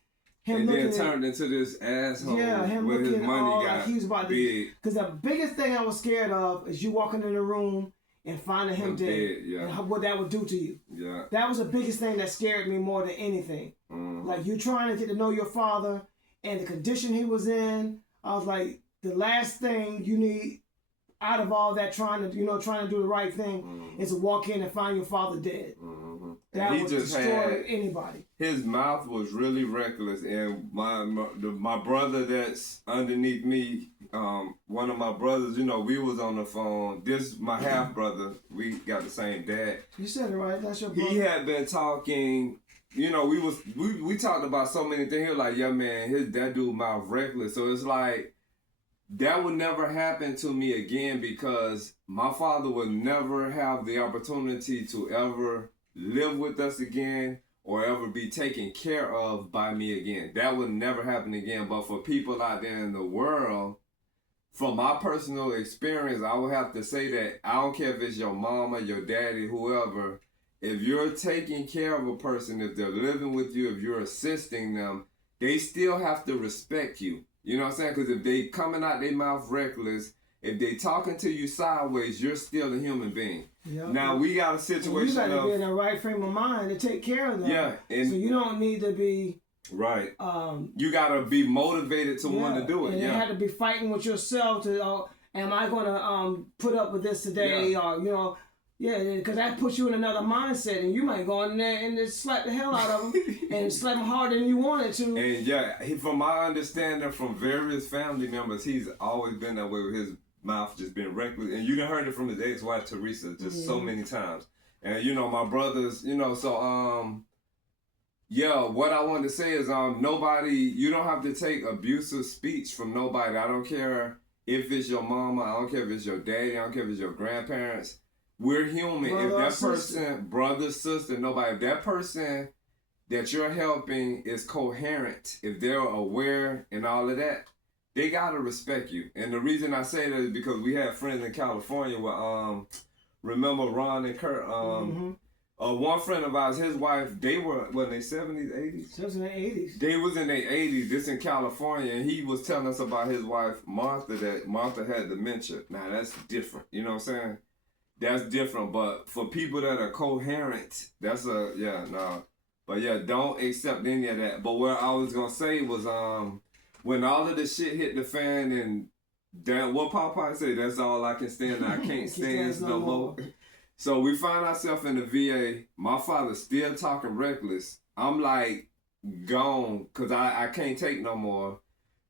and then turned into this asshole. Yeah, him looking his money got like he was about big. Because the biggest thing I was scared of is you walking in the room and finding him dead. And what that would do to you. Yeah. That was the biggest thing that scared me more than anything. Like you trying to get to know your father and the condition he was in. I was like, the last thing you need out of all that trying to do the right thing is to walk in and find your father dead. That would destroy anybody. His mouth was really reckless, and my brother that's underneath me, one of my brothers, we was on the phone. This my half brother. We got the same dad. You said it right. That's your brother. He had been talking. We talked about so many things. He was like, yeah, man, that dude mouth reckless. So it's like that would never happen to me again because my father would never have the opportunity to ever live with us again or ever be taken care of by me again. That would never happen again. But for people out there in the world, from my personal experience, I would have to say that I don't care if it's your mama, your daddy, whoever, if you're taking care of a person, if they're living with you, if you're assisting them, they still have to respect you. You know what I'm saying? Because if they coming out their mouth reckless, if they talking to you sideways, you're still a human being. Yep. Now, we got a situation you got to be in the right frame of mind to take care of them. Yeah. So you don't need to be... Right. You got to be motivated to want to do it. And you have to be fighting with yourself to, am I going to put up with this today? Or, because that puts you in another mindset, and you might go in there and just slap the hell out of him and slap him harder than you wanted to. And from my understanding from various family members, he's always been that way with his mouth just been reckless. And you done heard it from his ex-wife, Teresa, just so many times. And, my brothers, so, what I wanted to say is you don't have to take abusive speech from nobody. I don't care if it's your mama, I don't care if it's your daddy, I don't care if it's your grandparents. We're human. If that person, brother, sister, nobody, if that person that you're helping is coherent, if they're aware and all of that, they gotta respect you. And the reason I say that is because we have friends in California where, remember Ron and Kurt, one friend of ours, his wife, they were, in their 70s, 80s? She was in their 80s. They was in their 80s, this in California, and he was telling us about his wife, Martha, that Martha had dementia. Now, that's different, you know what I'm saying? That's different, but for people that are coherent, that's But don't accept any of that. But what I was gonna say was, when all of the shit hit the fan and that, what Popeye say, that's all I can stand, I can't stand no more. So we find ourselves in the VA, my father's still talking reckless. I'm like, gone because I can't take no more.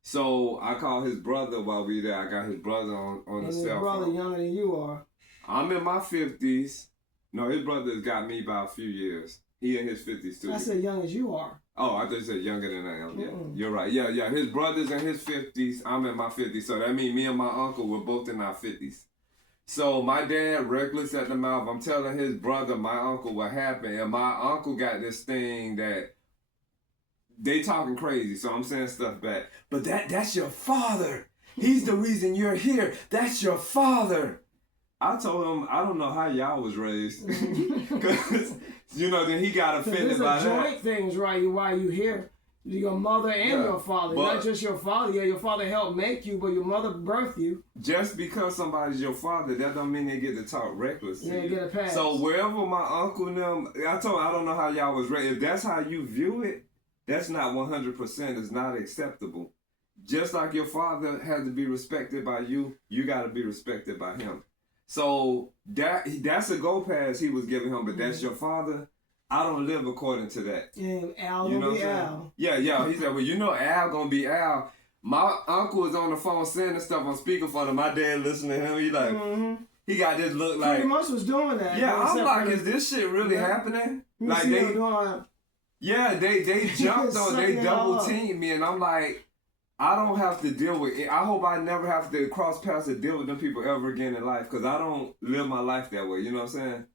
So I called his brother while we there. I got his brother on the cell phone. And his brother younger than you are. I'm in my 50s. No, his brother's got me by a few years. He in his 50s too. I said young as you are. Oh, I thought you said younger than I am. Yeah, you're right. Yeah. His brother's in his 50s. I'm in my 50s. So that means me and my uncle were both in our 50s. So my dad, reckless at the mouth, I'm telling his brother, my uncle, what happened. And my uncle got this thing that they talking crazy. So I'm saying stuff back. But that's your father. He's the reason you're here. That's your father. I told him, I don't know how y'all was raised. Because, then he got offended by that. There's joint things, right? Why you here. Your mother and your father. Not just your father. Yeah, your father helped make you, but your mother birthed you. Just because somebody's your father, that don't mean they get to talk reckless. Yeah, get a pass. So wherever my uncle and them, I told him, I don't know how y'all was raised. If that's how you view it, that's not 100%. It's not acceptable. Just like your father had to be respected by you, you got to be respected by him. So that's a go pass he was giving him, but that's your father. I don't live according to that. Yeah, Al gonna be Al. Yeah. He said, well, Al gonna be Al. My uncle was on the phone saying stuff on speakerphone, and my dad listening to him. He like, he got this look like. Pretty much was doing that. Yeah, I'm like, is this shit really happening? Like they jumped on, they double teamed me, and I'm like, I don't have to deal with it. I hope I never have to cross paths to deal with them people ever again in life, because I don't live my life that way. You know what I'm saying?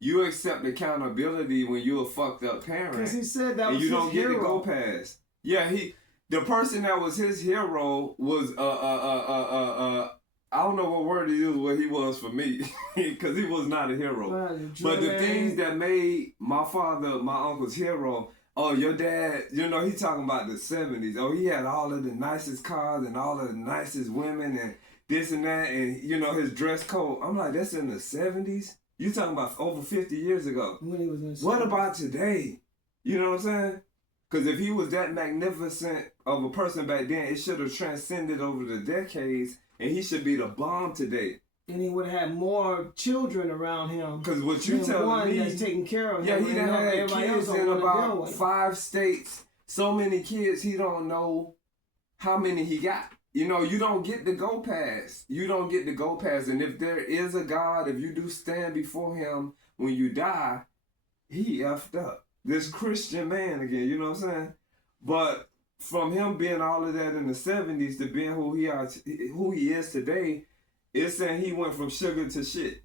You accept accountability when you're a fucked up parent. Because he said that was his hero. And you don't get to go past. Yeah, the person that was his hero was, I don't know what word what he was for me, because he was not a hero. Right, but the things that made my father, my uncle's hero, oh, your dad, he talking about the 70s. Oh, he had all of the nicest cars and all of the nicest women and this and that, and, his dress code. I'm like, that's in the 70s? You talking about over 50 years ago. When he was in what about today? You know what I'm saying? Because if he was that magnificent of a person back then, it should have transcended over the decades, and he should be the bomb today. And he would have had more children around him. Because what you telling me, that's taking care of him. Yeah, he done had kids in about 5 states. So many kids, he don't know how many he got. You don't get to go past. You don't get to go past. And if there is a God, if you do stand before him when you die, he effed up. This Christian man again, you know what I'm saying? But from him being all of that in the 70s to being who he is today, it's saying he went from sugar to shit.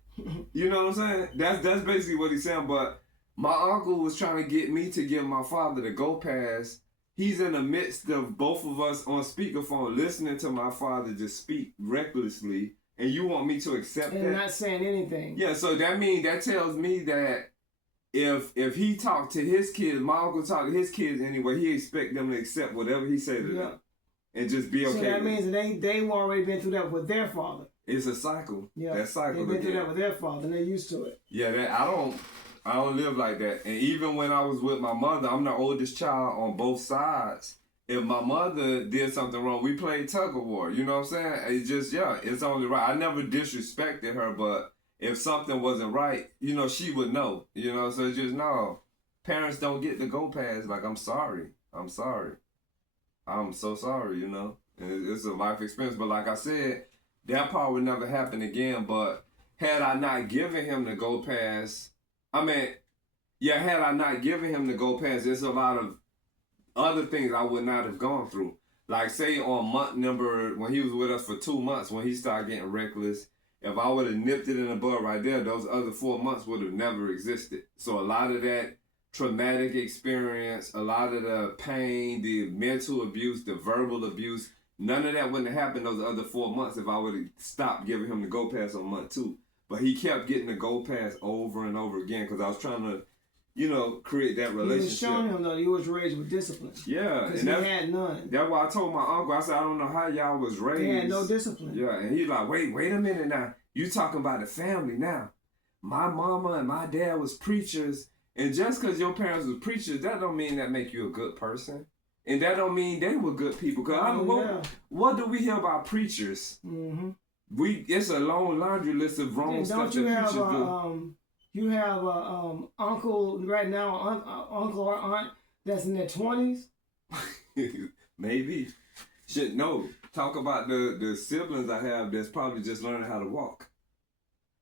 You know what I'm saying? That's basically what he's saying. But my uncle was trying to get me to give my father the go pass. He's in the midst of both of us on speakerphone listening to my father just speak recklessly, and you want me to accept that? And not saying anything. Yeah, so that tells me that if he talked to his kids, my uncle talked to his kids anyway, he expect them to accept whatever he said to them and just be okay. So that means that they've already been through that with their father. It's a cycle. Yeah, that cycle they've been through that with their father, and they're used to it. Yeah, I don't live like that. And even when I was with my mother, I'm the oldest child on both sides. If my mother did something wrong, we played tug of war. You know what I'm saying? It's just, it's only right. I never disrespected her, but if something wasn't right, she would know. So it's just, no. Parents don't get to go past, like, I'm sorry. I'm sorry. I'm so sorry, And it's a life experience. But like I said, that part would never happen again. But had I not given him the go pass, had I not given him the go pass, there's a lot of other things I would not have gone through. Like, say on month number, when he was with us for 2 months, when he started getting reckless, if I would have nipped it in the bud right there, those other 4 months would have never existed. So a lot of that traumatic experience, a lot of the pain, the mental abuse, the verbal abuse, none of that wouldn't have happened those other 4 months if I would have stopped giving him the go pass on month 2. But he kept getting the go pass over and over again because I was trying to, create that relationship. You was showing him, though, you was raised with discipline. Yeah. Because he had none. That's why I told my uncle, I said, I don't know how y'all was raised. They had no discipline. Yeah, and he's like, wait a minute now. You talking about the family now. My mama and my dad was preachers, and just because your parents was preachers, that don't mean that make you a good person. And that don't mean they were good people. Because what do we hear about preachers? Mm-hmm. It's a long laundry list of wrong stuff that preachers do. You have a uncle right now, uncle or aunt that's in their 20s? Maybe. Shit, no. Talk about the siblings I have that's probably just learning how to walk.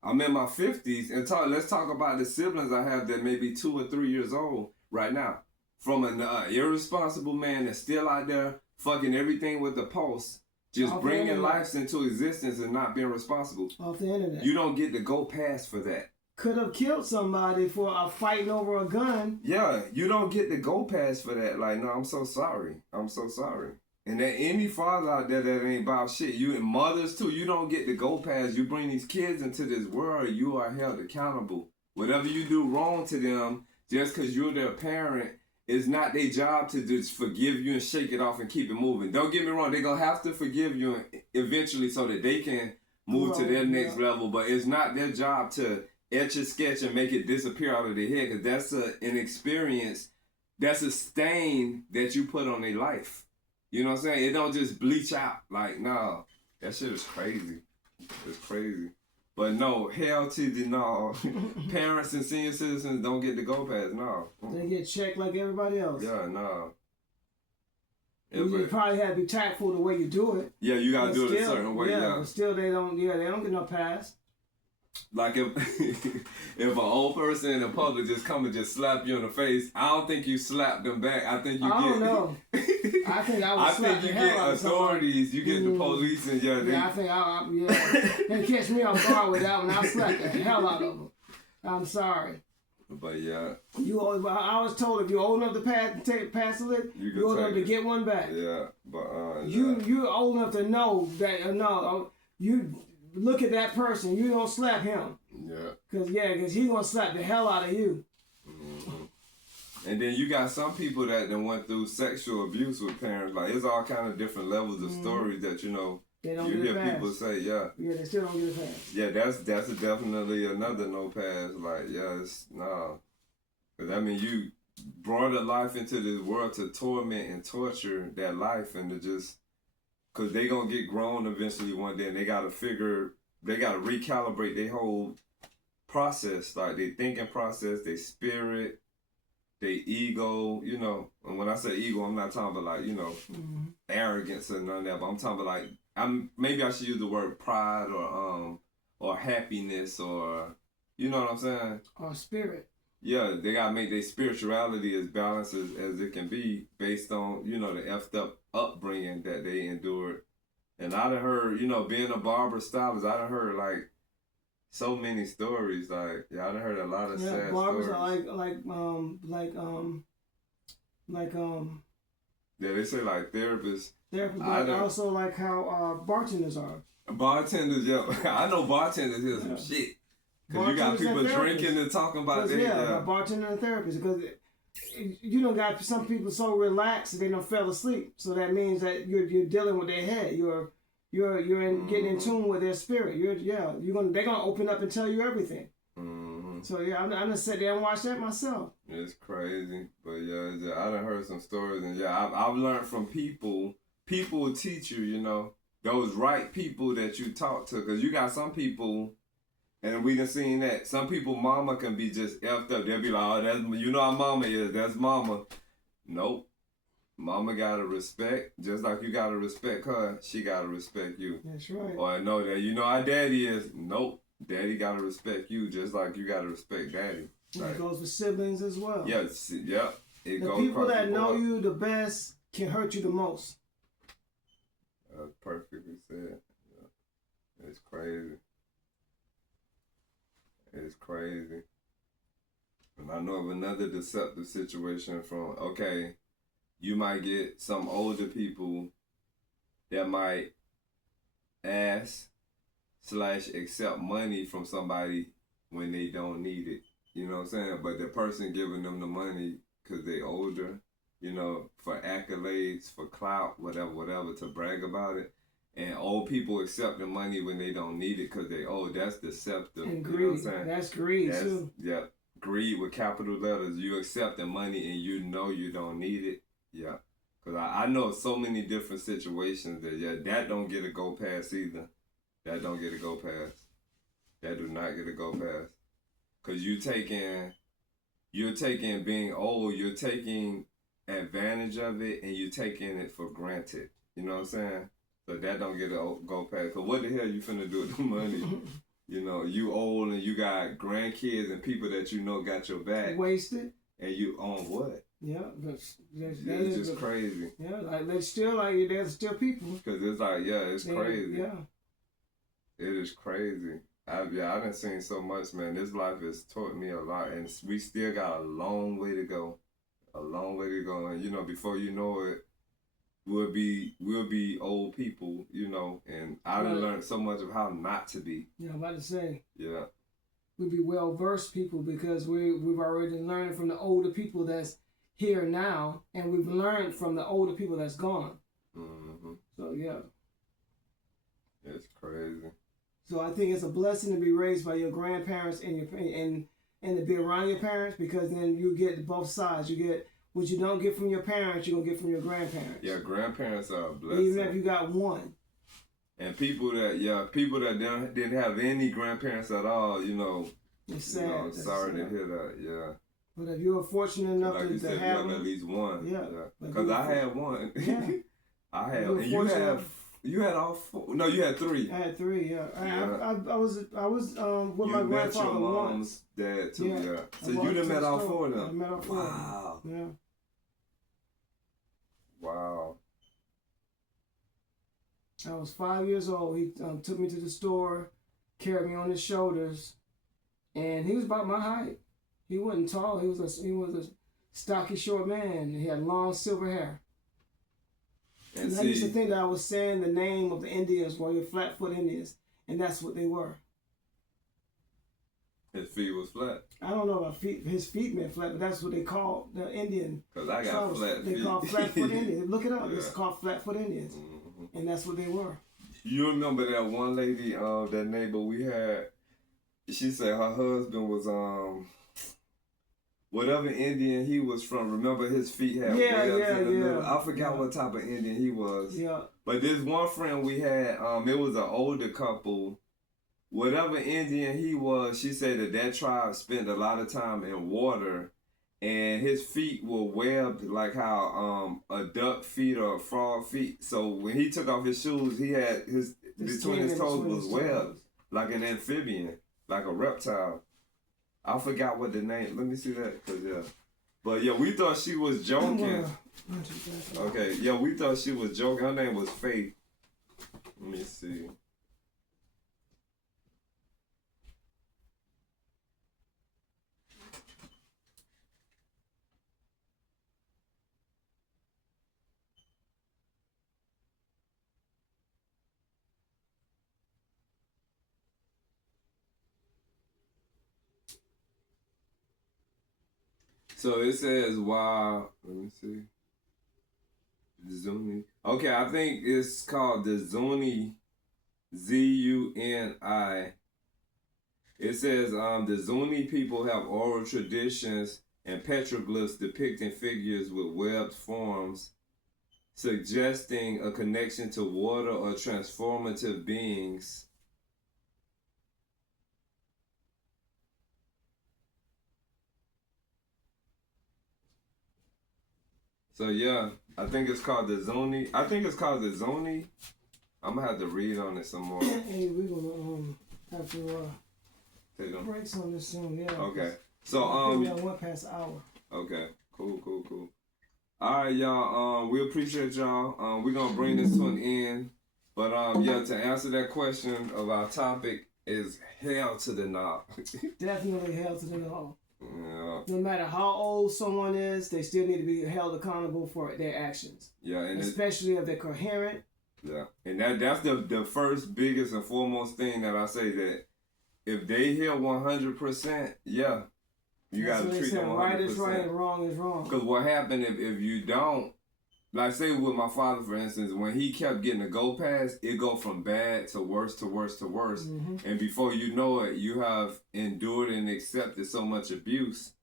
I'm in my 50s, and let's talk about the siblings I have that may be 2 or 3 years old right now. From an irresponsible man that's still out there fucking everything with the pulse, just bringing lives into existence and not being responsible. Off the internet. You don't get to go past for that. Could have killed somebody for fighting over a gun. Yeah, you don't get to go past for that. Like, no, I'm so sorry. I'm so sorry. And that any father out there that ain't about shit, you and mothers too, you don't get to go past. You bring these kids into this world, you are held accountable. Whatever you do wrong to them, just because you're their parent, it's not their job to just forgive you and shake it off and keep it moving. Don't get me wrong, they're going to have to forgive you eventually so that they can move to their next level. But it's not their job to etch a sketch and make it disappear out of their head, because that's an experience, that's a stain that you put on their life. You know what I'm saying? It don't just bleach out. Like, no, that shit is crazy. It's crazy. But no, hell to the no. Parents and senior citizens don't get to go past, no. They get checked like everybody else. Yeah, no. You probably have to be tactful the way you do it. Yeah, you gotta do it a certain way. Yeah, but still they don't get no pass. Like if an old person in the public just come and just slap you in the face, I don't think you slap them back. I think you get. I don't know. I think I would slap the hell out of authorities. You get the police and I think they catch me off guard with that one. I'll slap the hell out of them. I'm sorry. But yeah. I was told if you're old enough to pass a lick, you're old enough to get one back. Yeah, but you're old enough to know that you. Look at that person. You don't slap him. Yeah. Because he's going to slap the hell out of you. Mm-hmm. And then you got some people that went through sexual abuse with parents. Like, it's all kind of different levels of stories that, you hear people say, Yeah, they still don't get a pass. Yeah, that's definitely another no pass. Like, yeah, it's, no. Because, I mean, you brought a life into this world to torment and torture that life and to just... Because they going to get grown eventually one day and they got to recalibrate their whole process, like their thinking process, their spirit, their ego, And when I say ego, I'm not talking about arrogance or none of that, but I'm talking about maybe I should use the word pride or happiness or, you know what I'm saying? Or spirit. Yeah, they got to make their spirituality as balanced as it can be based on, the effed up upbringing that they endured. And I done heard, being a barber stylist, I done heard, so many stories. I done heard a lot of sad barbers stories. Yeah, they say, therapists. But also, how bartenders are. Bartenders, yeah. I know bartenders hear some shit. Because you got people drinking and talking about that. Yeah, bartender and therapist. Because you don't got some people so relaxed they don't fell asleep. So that means that you're dealing with their head. You're getting in tune with their spirit. They're gonna open up and tell you everything. Mm-hmm. So I'm gonna sit there and watch that myself. It's crazy, but I done heard some stories, and I've learned from people. People will teach you, those right people that you talk to, because you got some people. And we done seen that. Some people, mama can be just effed up. They'll be like, oh, that's, how mama is. That's mama. Nope. Mama got to respect. Just like you got to respect her, she got to respect you. That's right. Or I know that, how daddy is. Nope. Daddy got to respect you just like you got to respect daddy. It goes for siblings as well. Yes. Yeah. The people that know you the best can hurt you the most. That's perfectly said. Yeah. It's crazy. It's crazy. And I know of another deceptive situation from, you might get some older people that might ask / accept money from somebody when they don't need it. You know what I'm saying? But the person giving them the money because they older, for accolades, for clout, whatever, to brag about it. And old people accept the money when they don't need it because they that's deceptive. And greed. You know what I'm saying? That's greed too. Yeah, greed with capital letters. You accept the money and you know you don't need it. Yeah, because I know so many different situations that that don't get a go pass either. That don't get a go pass. That do not get a go pass. Because you're taking being old. You're taking advantage of it and you taking it for granted. You know what I'm saying? So that don't get to go past. Cause what the hell you finna do with the money? You know, you old and you got grandkids and people that you know got your back. Wasted. And you on what? Yeah, it's just crazy. Yeah, like they're still people. Cause it's like, yeah, it's crazy. Yeah. It is crazy. I done seen so much, man. This life has taught me a lot, and we still got a long way to go. A long way to go, and you know, before you know it, we'll be old people, you know. And I done learned so much of how not to be. Yeah, I'm about to say. Yeah. We'll be well-versed people because we've already learned from the older people that's here now, and we've learned from the older people that's gone. Mm-hmm. So, yeah. It's crazy. So I think it's a blessing to be raised by your grandparents and to be around your parents, because then you get both sides. You get what you don't get from your parents, you're going to get from your grandparents. Yeah, grandparents are a blessing. Even if you got one. And people that didn't have any grandparents at all, you know, it's sad. You know, sorry to hear that, yeah. But if you're fortunate enough like to you said, have you have at least one. Yeah. Because I had one. Yeah. I had, and you had all four. No, you had three. I had three, yeah. I was with you my met grandfather your mom's once. dad too, Yeah. So you done met all four of them? I met all four. Wow. Of them. Yeah. Wow. I was 5 years old. He took me to the store, carried me on his shoulders, and he was about my height. He wasn't tall. He was a stocky, short man. He had long silver hair. And I used to think that I was saying the name of the Indians, were your Flatfoot Indians, and that's what they were. His feet was flat. I don't know about feet. His feet meant flat, but that's what they call the Indian. Because I got flat feet. They call Flatfoot Indians. Look it up. Yeah. It's called Flatfoot Indians. Mm-hmm. And that's what they were. You remember that one lady, that neighbor we had, she said her husband was, whatever Indian he was from, remember his feet had webs in the middle. I forgot what type of Indian he was. Yeah. But this one friend we had, it was an older couple. Whatever Indian he was, she said that tribe spent a lot of time in water, and his feet were webbed like how a duck feet or a frog feet. So when he took off his shoes, he had between his toes was webbed, like an amphibian, like a reptile. I forgot what the name. Let me see that, cause yeah. But yeah, we thought she was joking. Okay, yeah, we thought she was joking. Her name was Faith. Let me see. So it says, wow, let me see. Zuni. Okay, I think it's called the Zuni, Z-U-N-I. It says, the Zuni people have oral traditions and petroglyphs depicting figures with webbed forms, suggesting a connection to water or transformative beings. So yeah, I think it's called the Zuni. I think it's called the Zuni. I'm gonna have to read on it some more. Hey, we're gonna have to take breaks on this soon. Yeah. Okay. So we got one past hour. Okay. Cool. All right, y'all. We appreciate y'all. We're gonna bring this to an end. But yeah, to answer that question of our topic is hell to the no. Definitely hell to the no. Yeah. No matter how old someone is, they still need to be held accountable for their actions. Yeah, and especially if they're coherent. Yeah, and that's the first, biggest, and foremost thing that I say, that if they hear 100%, yeah, you got to treat them 100%. Right is right and wrong is wrong. Because what happened if you don't, like say with my father, for instance, when he kept getting a go pass, it go from bad to worse to worse to worse. Mm-hmm. And before you know it, you have endured and accepted so much abuse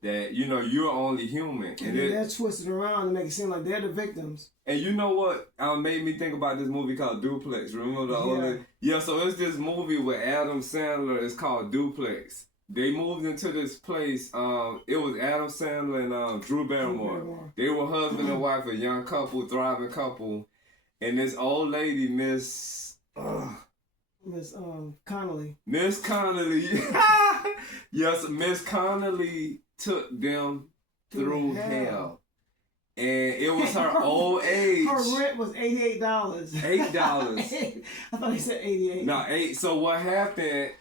that, you know, you're only human. And they're twisted around to make it seem like they're the victims. And you know what made me think about this movie called Duplex? Remember the older? Yeah, so it's this movie with Adam Sandler. It's called Duplex. they moved into this place. It was Adam Sandler and Drew Barrymore. They were husband and wife, a young couple, thriving couple. And this old lady, Miss Connolly. Miss Connolly. Yes, Miss Connolly took them through hell. And it was her old age. Her rent was $88. $8. I thought he said 88. No, 8. So what happened?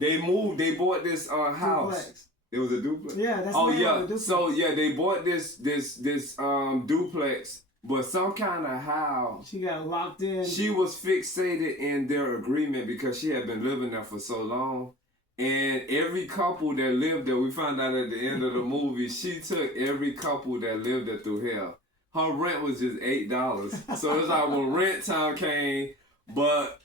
They moved. They bought this house. Duplex. It was a duplex. Yeah, that's. Oh yeah. Duplex. So yeah, they bought this duplex, but some kind of how she got locked in. She was fixated in their agreement because she had been living there for so long. And every couple that lived there, we found out at the end of the movie, she took every couple that lived there through hell. Her rent was just $8. So it's like when rent time came, but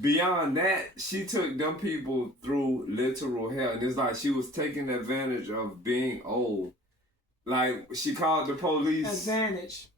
beyond that, she took them people through literal hell. And it's like she was taking advantage of being old. Like, she called the police. Advantage.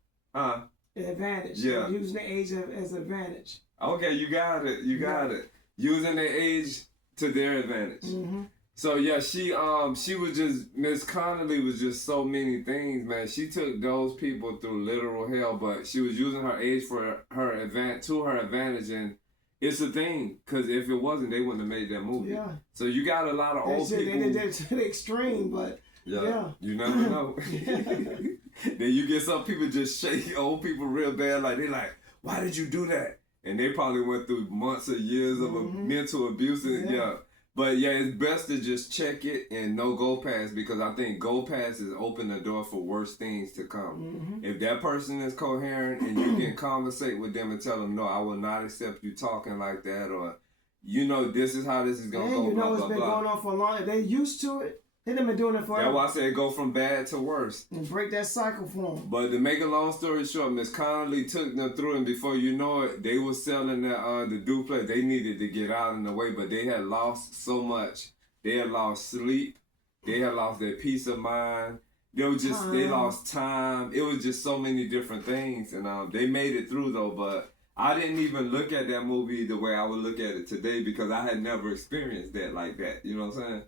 Advantage. Yeah. Using the age as advantage. Okay, you got it. You got it. Using their age to their advantage. Mm-hmm. So yeah, she was just, Miss Connolly was just so many things, man. She took those people through literal hell, but she was using her age for her advantage, and it's a thing, because if it wasn't, they wouldn't have made that movie. Yeah. So you got a lot of old people. They did that to the extreme, but yeah. You never know. Then you get some people just shake old people real bad, like they like, why did you do that? And they probably went through months or years of mental abuse. And, But yeah, it's best to just check it and no go pass, because I think go passes open the door for worse things to come. If that person is coherent and you can conversate with them and tell them, no, I will not accept you talking like that, or, you know, this is how this is going to go, you know, blah, it's blah, been blah. going on for a long time. They're used to it. They've been doing it forever. That's why I said go from bad to worse. And break that cycle for them. But to make a long story short, Miss Connolly took them through, and before you know it, they were selling the duplex. They needed to get out in the way, but they had lost so much. They had lost sleep. They had lost their peace of mind. They lost time. It was just so many different things, and they made it through though. But I didn't even look at that movie the way I would look at it today, because I had never experienced that like that. You know what I'm saying?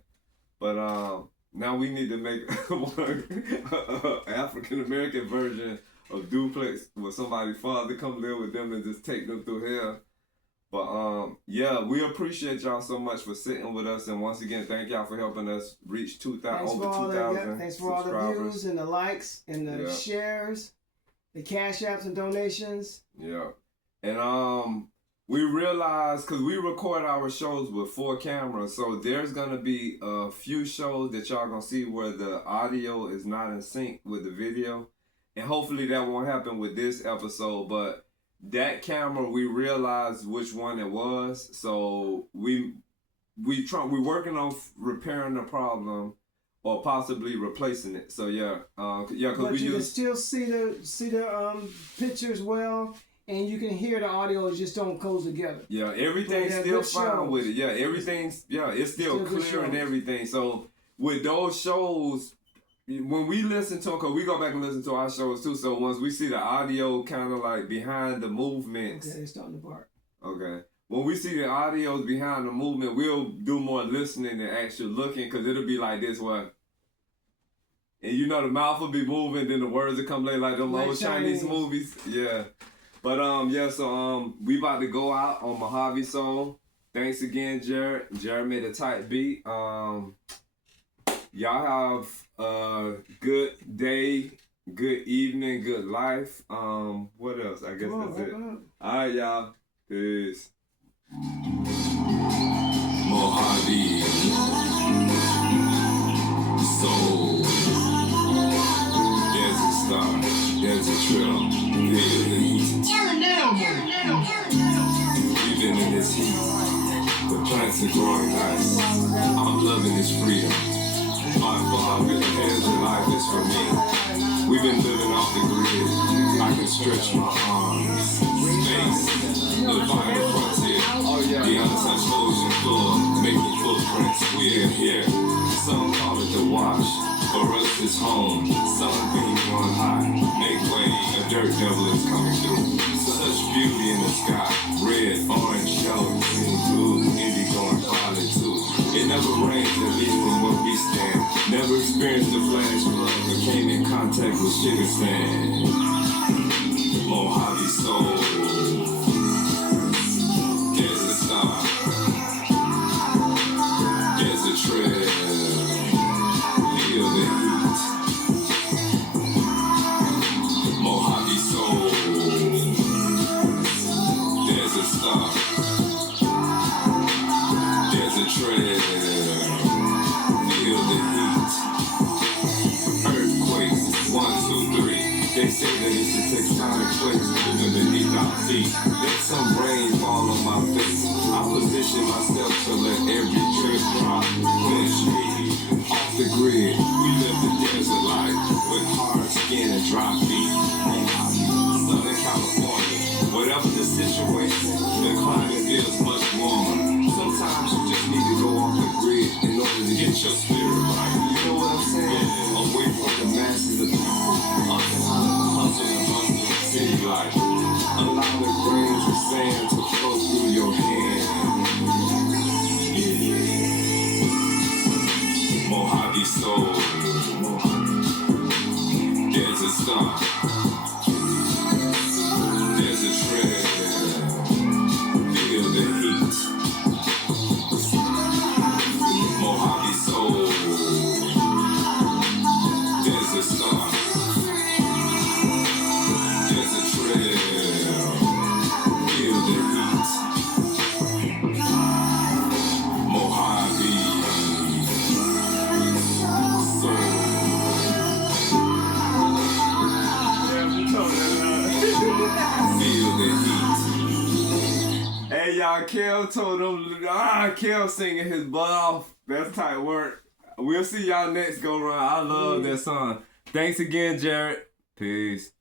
But now we need to make one African American version of Duplex, where somebody's father come live with them and just take them through hell. But yeah, we appreciate y'all so much for sitting with us, and once again, thank y'all for helping us reach over 2,000. Thanks for all the views and the likes and the shares, the cash apps and donations. Yeah, and we realized, because we record our shows with 4 cameras, so there's going to be a few shows that y'all going to see where the audio is not in sync with the video. And hopefully that won't happen with this episode, but that camera, we realized which one it was. So we're working on repairing the problem or possibly replacing it. So yeah, because but you can still see the pictures well. And you can hear the audio, it just don't go together. Yeah, everything's still fine with it. Yeah, everything's, it's still clear and everything. So with those shows, when we listen to them, because we go back and listen to our shows too, so once we see the audio kind of like behind the movements. Okay, it's starting to bark. Okay. When we see the audios behind the movement, we'll do more listening than actually looking, because it'll be like this one. And you know the mouth will be moving, then the words will come later like them old Chinese movies. Yeah. But so we about to go out on Mojave Soul. Thanks again, Jared. Jared made a tight beat. Y'all have a good day, good evening, good life. What else? I guess that's it. All right, y'all. Peace. Mojave Soul. There's a star. There's a trail. Even in this heat, the plants are growing nice. I'm loving this freedom. My father, the hands of life is for me. We've been living off the grid. I can stretch my arms. Space, the final frontier. The untouched ocean floor, making footprints. We're here. Some call it the wash. For us, it's home. Sunbeam on high. Make way, a dirt devil is coming through. Such beauty in the sky. Red, orange, yellow, green, blue, indigo, and violet too. It never rains, at least stand. Never experienced a flash flood, but came in contact with sugar sand. Mojave soul. There's a star. There's a trail. Feel the heat. Mojave soul. There's a star. There's a trail. Feel the heat. Earthquakes, 1, 2, 3. They say that it's a tectonic place living beneath our feet. Let some rain fall on my face. I position myself to let every drip drop. Quench me off the grid. We live the desert life with hard skin and dry feet. Southern California, whatever the situation, the climate feels much warmer. Sometimes you just need to go off the grid in order to get your spirit right. You know what I'm saying? Away from the masses of people. Hustle and bustle of city life. Allow the grains of sand to flow through your hand. Mojave soul. There's a star. There's a trail. Feel the heat. Mojave soul. There's a star. There's a trail. Feel the heat. Mojave soul. Feel the heat. Hey y'all, Kel told them, Kel singing his butt off. That's tight work. We'll see y'all next go round. I love that song. Thanks again, Jared. Peace.